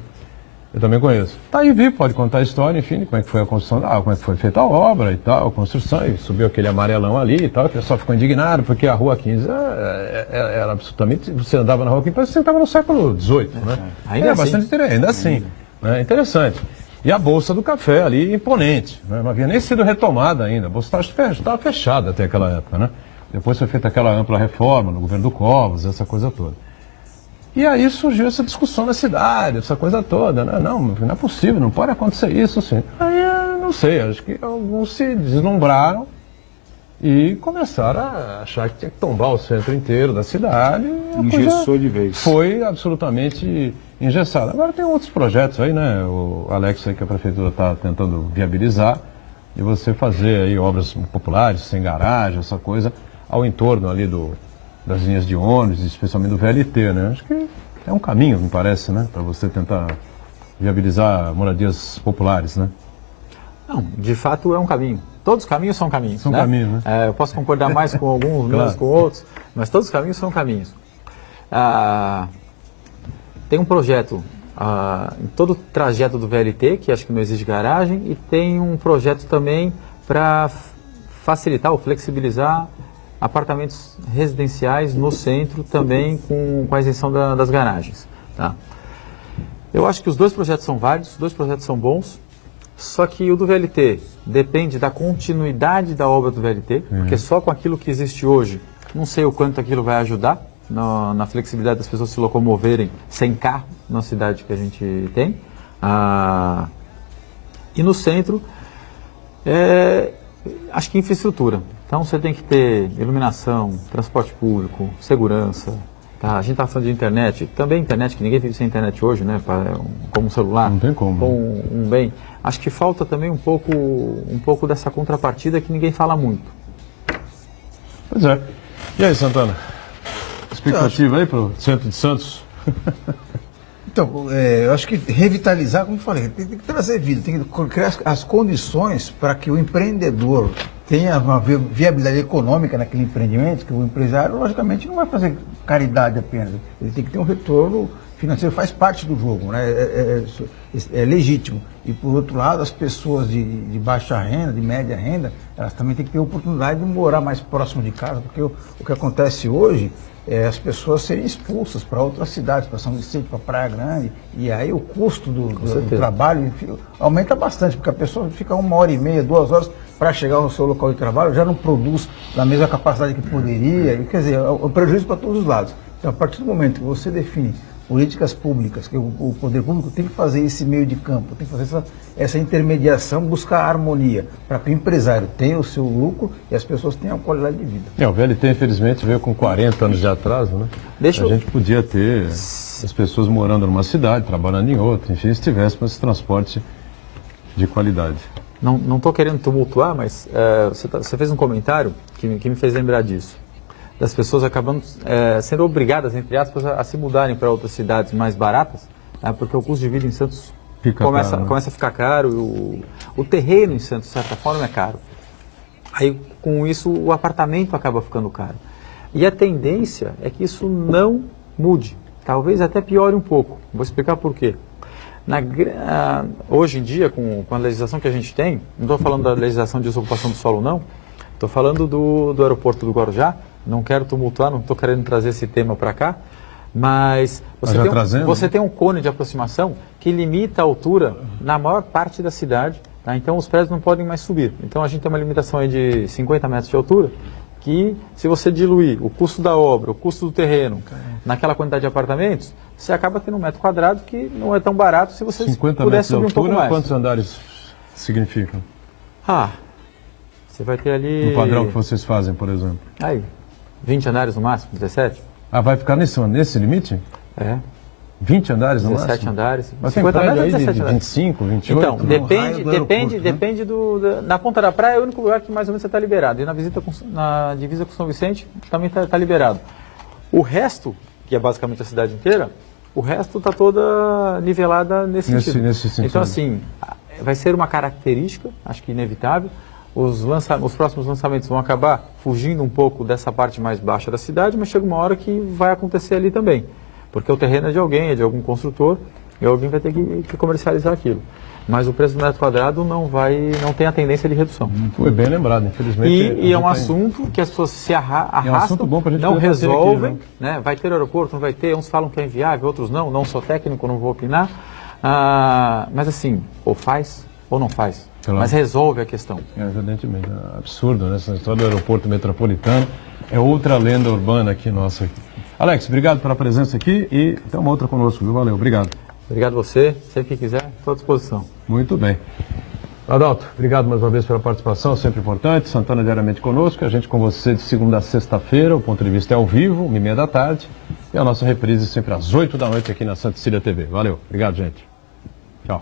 Eu também conheço. Está aí vivo, pode contar a história, enfim, como é que foi a construção, como é que foi feita a obra e tal, a construção, e subiu aquele amarelão ali e tal, o pessoal ficou indignado, porque a Rua 15 era absolutamente, você andava na Rua 15, parece que você estava no século XVIII, né? Ainda assim. Bastante interessante, ainda assim, né? Interessante. E a Bolsa do Café ali, imponente, né? Não havia nem sido retomada ainda, a Bolsa estava fechada até aquela época, né? Depois foi feita aquela ampla reforma no governo do Covas, essa coisa toda. E aí surgiu essa discussão na cidade, essa coisa toda, né? Não é possível, não pode acontecer isso, assim. Aí, não sei, acho que alguns se deslumbraram e começaram a achar que tinha que tombar o centro inteiro da cidade. Engessou de vez. Foi absolutamente engessado. Agora tem outros projetos aí, né? O Alex aí que a prefeitura está tentando viabilizar, e você fazer aí obras populares, sem garagem, essa coisa, ao entorno ali das linhas de ônibus, especialmente do VLT, né? Acho que é um caminho, me parece, né? Para você tentar viabilizar moradias populares, né? Não, de fato é um caminho. Todos os caminhos são caminhos. São né? caminhos, né? Eu posso concordar mais com alguns, menos com outros, mas todos os caminhos são caminhos. Tem um projeto em todo o trajeto do VLT, que acho que não exige garagem, e tem um projeto também para facilitar ou flexibilizar apartamentos residenciais no centro, também com a isenção das garagens. Tá? Eu acho que os dois projetos são válidos, os dois projetos são bons, só que o do VLT depende da continuidade da obra do VLT, porque só com aquilo que existe hoje, não sei o quanto aquilo vai ajudar na flexibilidade das pessoas se locomoverem sem carro na cidade que a gente tem. E no centro, acho que infraestrutura. Então você tem que ter iluminação, transporte público, segurança. Tá? A gente está falando de internet, também internet, que ninguém vive sem internet hoje, né? Como um celular, não tem como. Com um bem. Acho que falta também um pouco dessa contrapartida que ninguém fala muito. Pois é. E aí, Santana? Expectativa aí para o centro de Santos? Então, eu acho que revitalizar, como eu falei, tem que trazer vida, tem que criar as condições para que o empreendedor tenha uma viabilidade econômica naquele empreendimento, que o empresário, logicamente, não vai fazer caridade apenas. Ele tem que ter um retorno financeiro, faz parte do jogo, né? É legítimo. E, por outro lado, as pessoas de baixa renda, de média renda, elas também têm que ter a oportunidade de morar mais próximo de casa, porque o que acontece hoje as pessoas serem expulsas para outras cidades, para São Vicente, para Praia Grande, e aí o custo do trabalho aumenta bastante, porque a pessoa fica 1h30, 2 horas para chegar ao seu local de trabalho, já não produz na mesma capacidade que poderia, e, quer dizer, é um prejuízo para todos os lados. Então, a partir do momento que você define políticas públicas, que o poder público tem que fazer esse meio de campo, tem que fazer essa intermediação, buscar harmonia, para que o empresário tenha o seu lucro e as pessoas tenham qualidade de vida. O VLT, infelizmente, veio com 40 anos de atraso, né? A gente podia ter as pessoas morando numa cidade, trabalhando em outra, enfim, se tivéssemos esse transporte de qualidade. Não estou querendo tumultuar, mas você fez um comentário que me fez lembrar disso. Das pessoas acabando sendo obrigadas, entre aspas, a se mudarem para outras cidades mais baratas, porque o custo de vida em Santos começa a ficar caro, o terreno em Santos, de certa forma, é caro. Aí, com isso, o apartamento acaba ficando caro. E a tendência é que isso não mude, talvez até piore um pouco. Vou explicar por quê. Hoje em dia, com a legislação que a gente tem, não estou falando da legislação de desocupação do solo, não, estou falando do aeroporto do Guarujá. Não quero tumultuar, não estou querendo trazer esse tema para cá, mas você tem um cone de aproximação que limita a altura na maior parte da cidade, tá? Então os prédios não podem mais subir. Então a gente tem uma limitação aí de 50 metros de altura que se você diluir o custo da obra, o custo do terreno, naquela quantidade de apartamentos, você acaba tendo um metro quadrado que não é tão barato se você 50 pudesse metros de subir um pouco altura, mais. quantos andares significam? Você vai ter ali... No padrão que vocês fazem, por exemplo. Aí, 20 andares no máximo, 17? Vai ficar nesse limite? É. 20 andares no 17 máximo? andares. Mas tem 50 prédio andares aí é de 17 andares. 25, 28? Então, raio do aeroporto, né? depende na Ponta da Praia é o único lugar que mais ou menos você está liberado. E na divisa com São Vicente também está liberado. O resto, que é basicamente a cidade inteira, o resto está toda nivelada nesse sentido. Nesse sentido. Então, assim, vai ser uma característica, acho que inevitável. Os próximos lançamentos vão acabar fugindo um pouco dessa parte mais baixa da cidade, mas chega uma hora que vai acontecer ali também. Porque o terreno é de alguém, é de algum construtor, e alguém vai ter que comercializar aquilo. Mas o preço do metro quadrado não tem a tendência de redução. Foi bem lembrado, infelizmente. E é um assunto que as pessoas se arrastam, assunto bom pra gente não poder debater resolvem, aqui, né? Vai ter aeroporto, não vai ter, uns falam que é inviável, outros não sou técnico, não vou opinar. Mas assim, ou faz ou não faz, Claro. mas resolve a questão. Evidentemente, é absurdo, né? Essa história do aeroporto metropolitano é outra lenda urbana aqui nossa. Alex, obrigado pela presença aqui e tem uma outra conosco, viu? Valeu, obrigado. Obrigado a você, sempre que quiser, estou à disposição. Muito bem. Adalto, obrigado mais uma vez pela participação, sempre importante. Santana diariamente conosco, a gente com você de segunda a sexta-feira, o ponto de vista é ao vivo, 1h30 da tarde, e a nossa reprise sempre às 8 da noite aqui na Santa Cecília TV. Valeu, obrigado, gente. Tchau.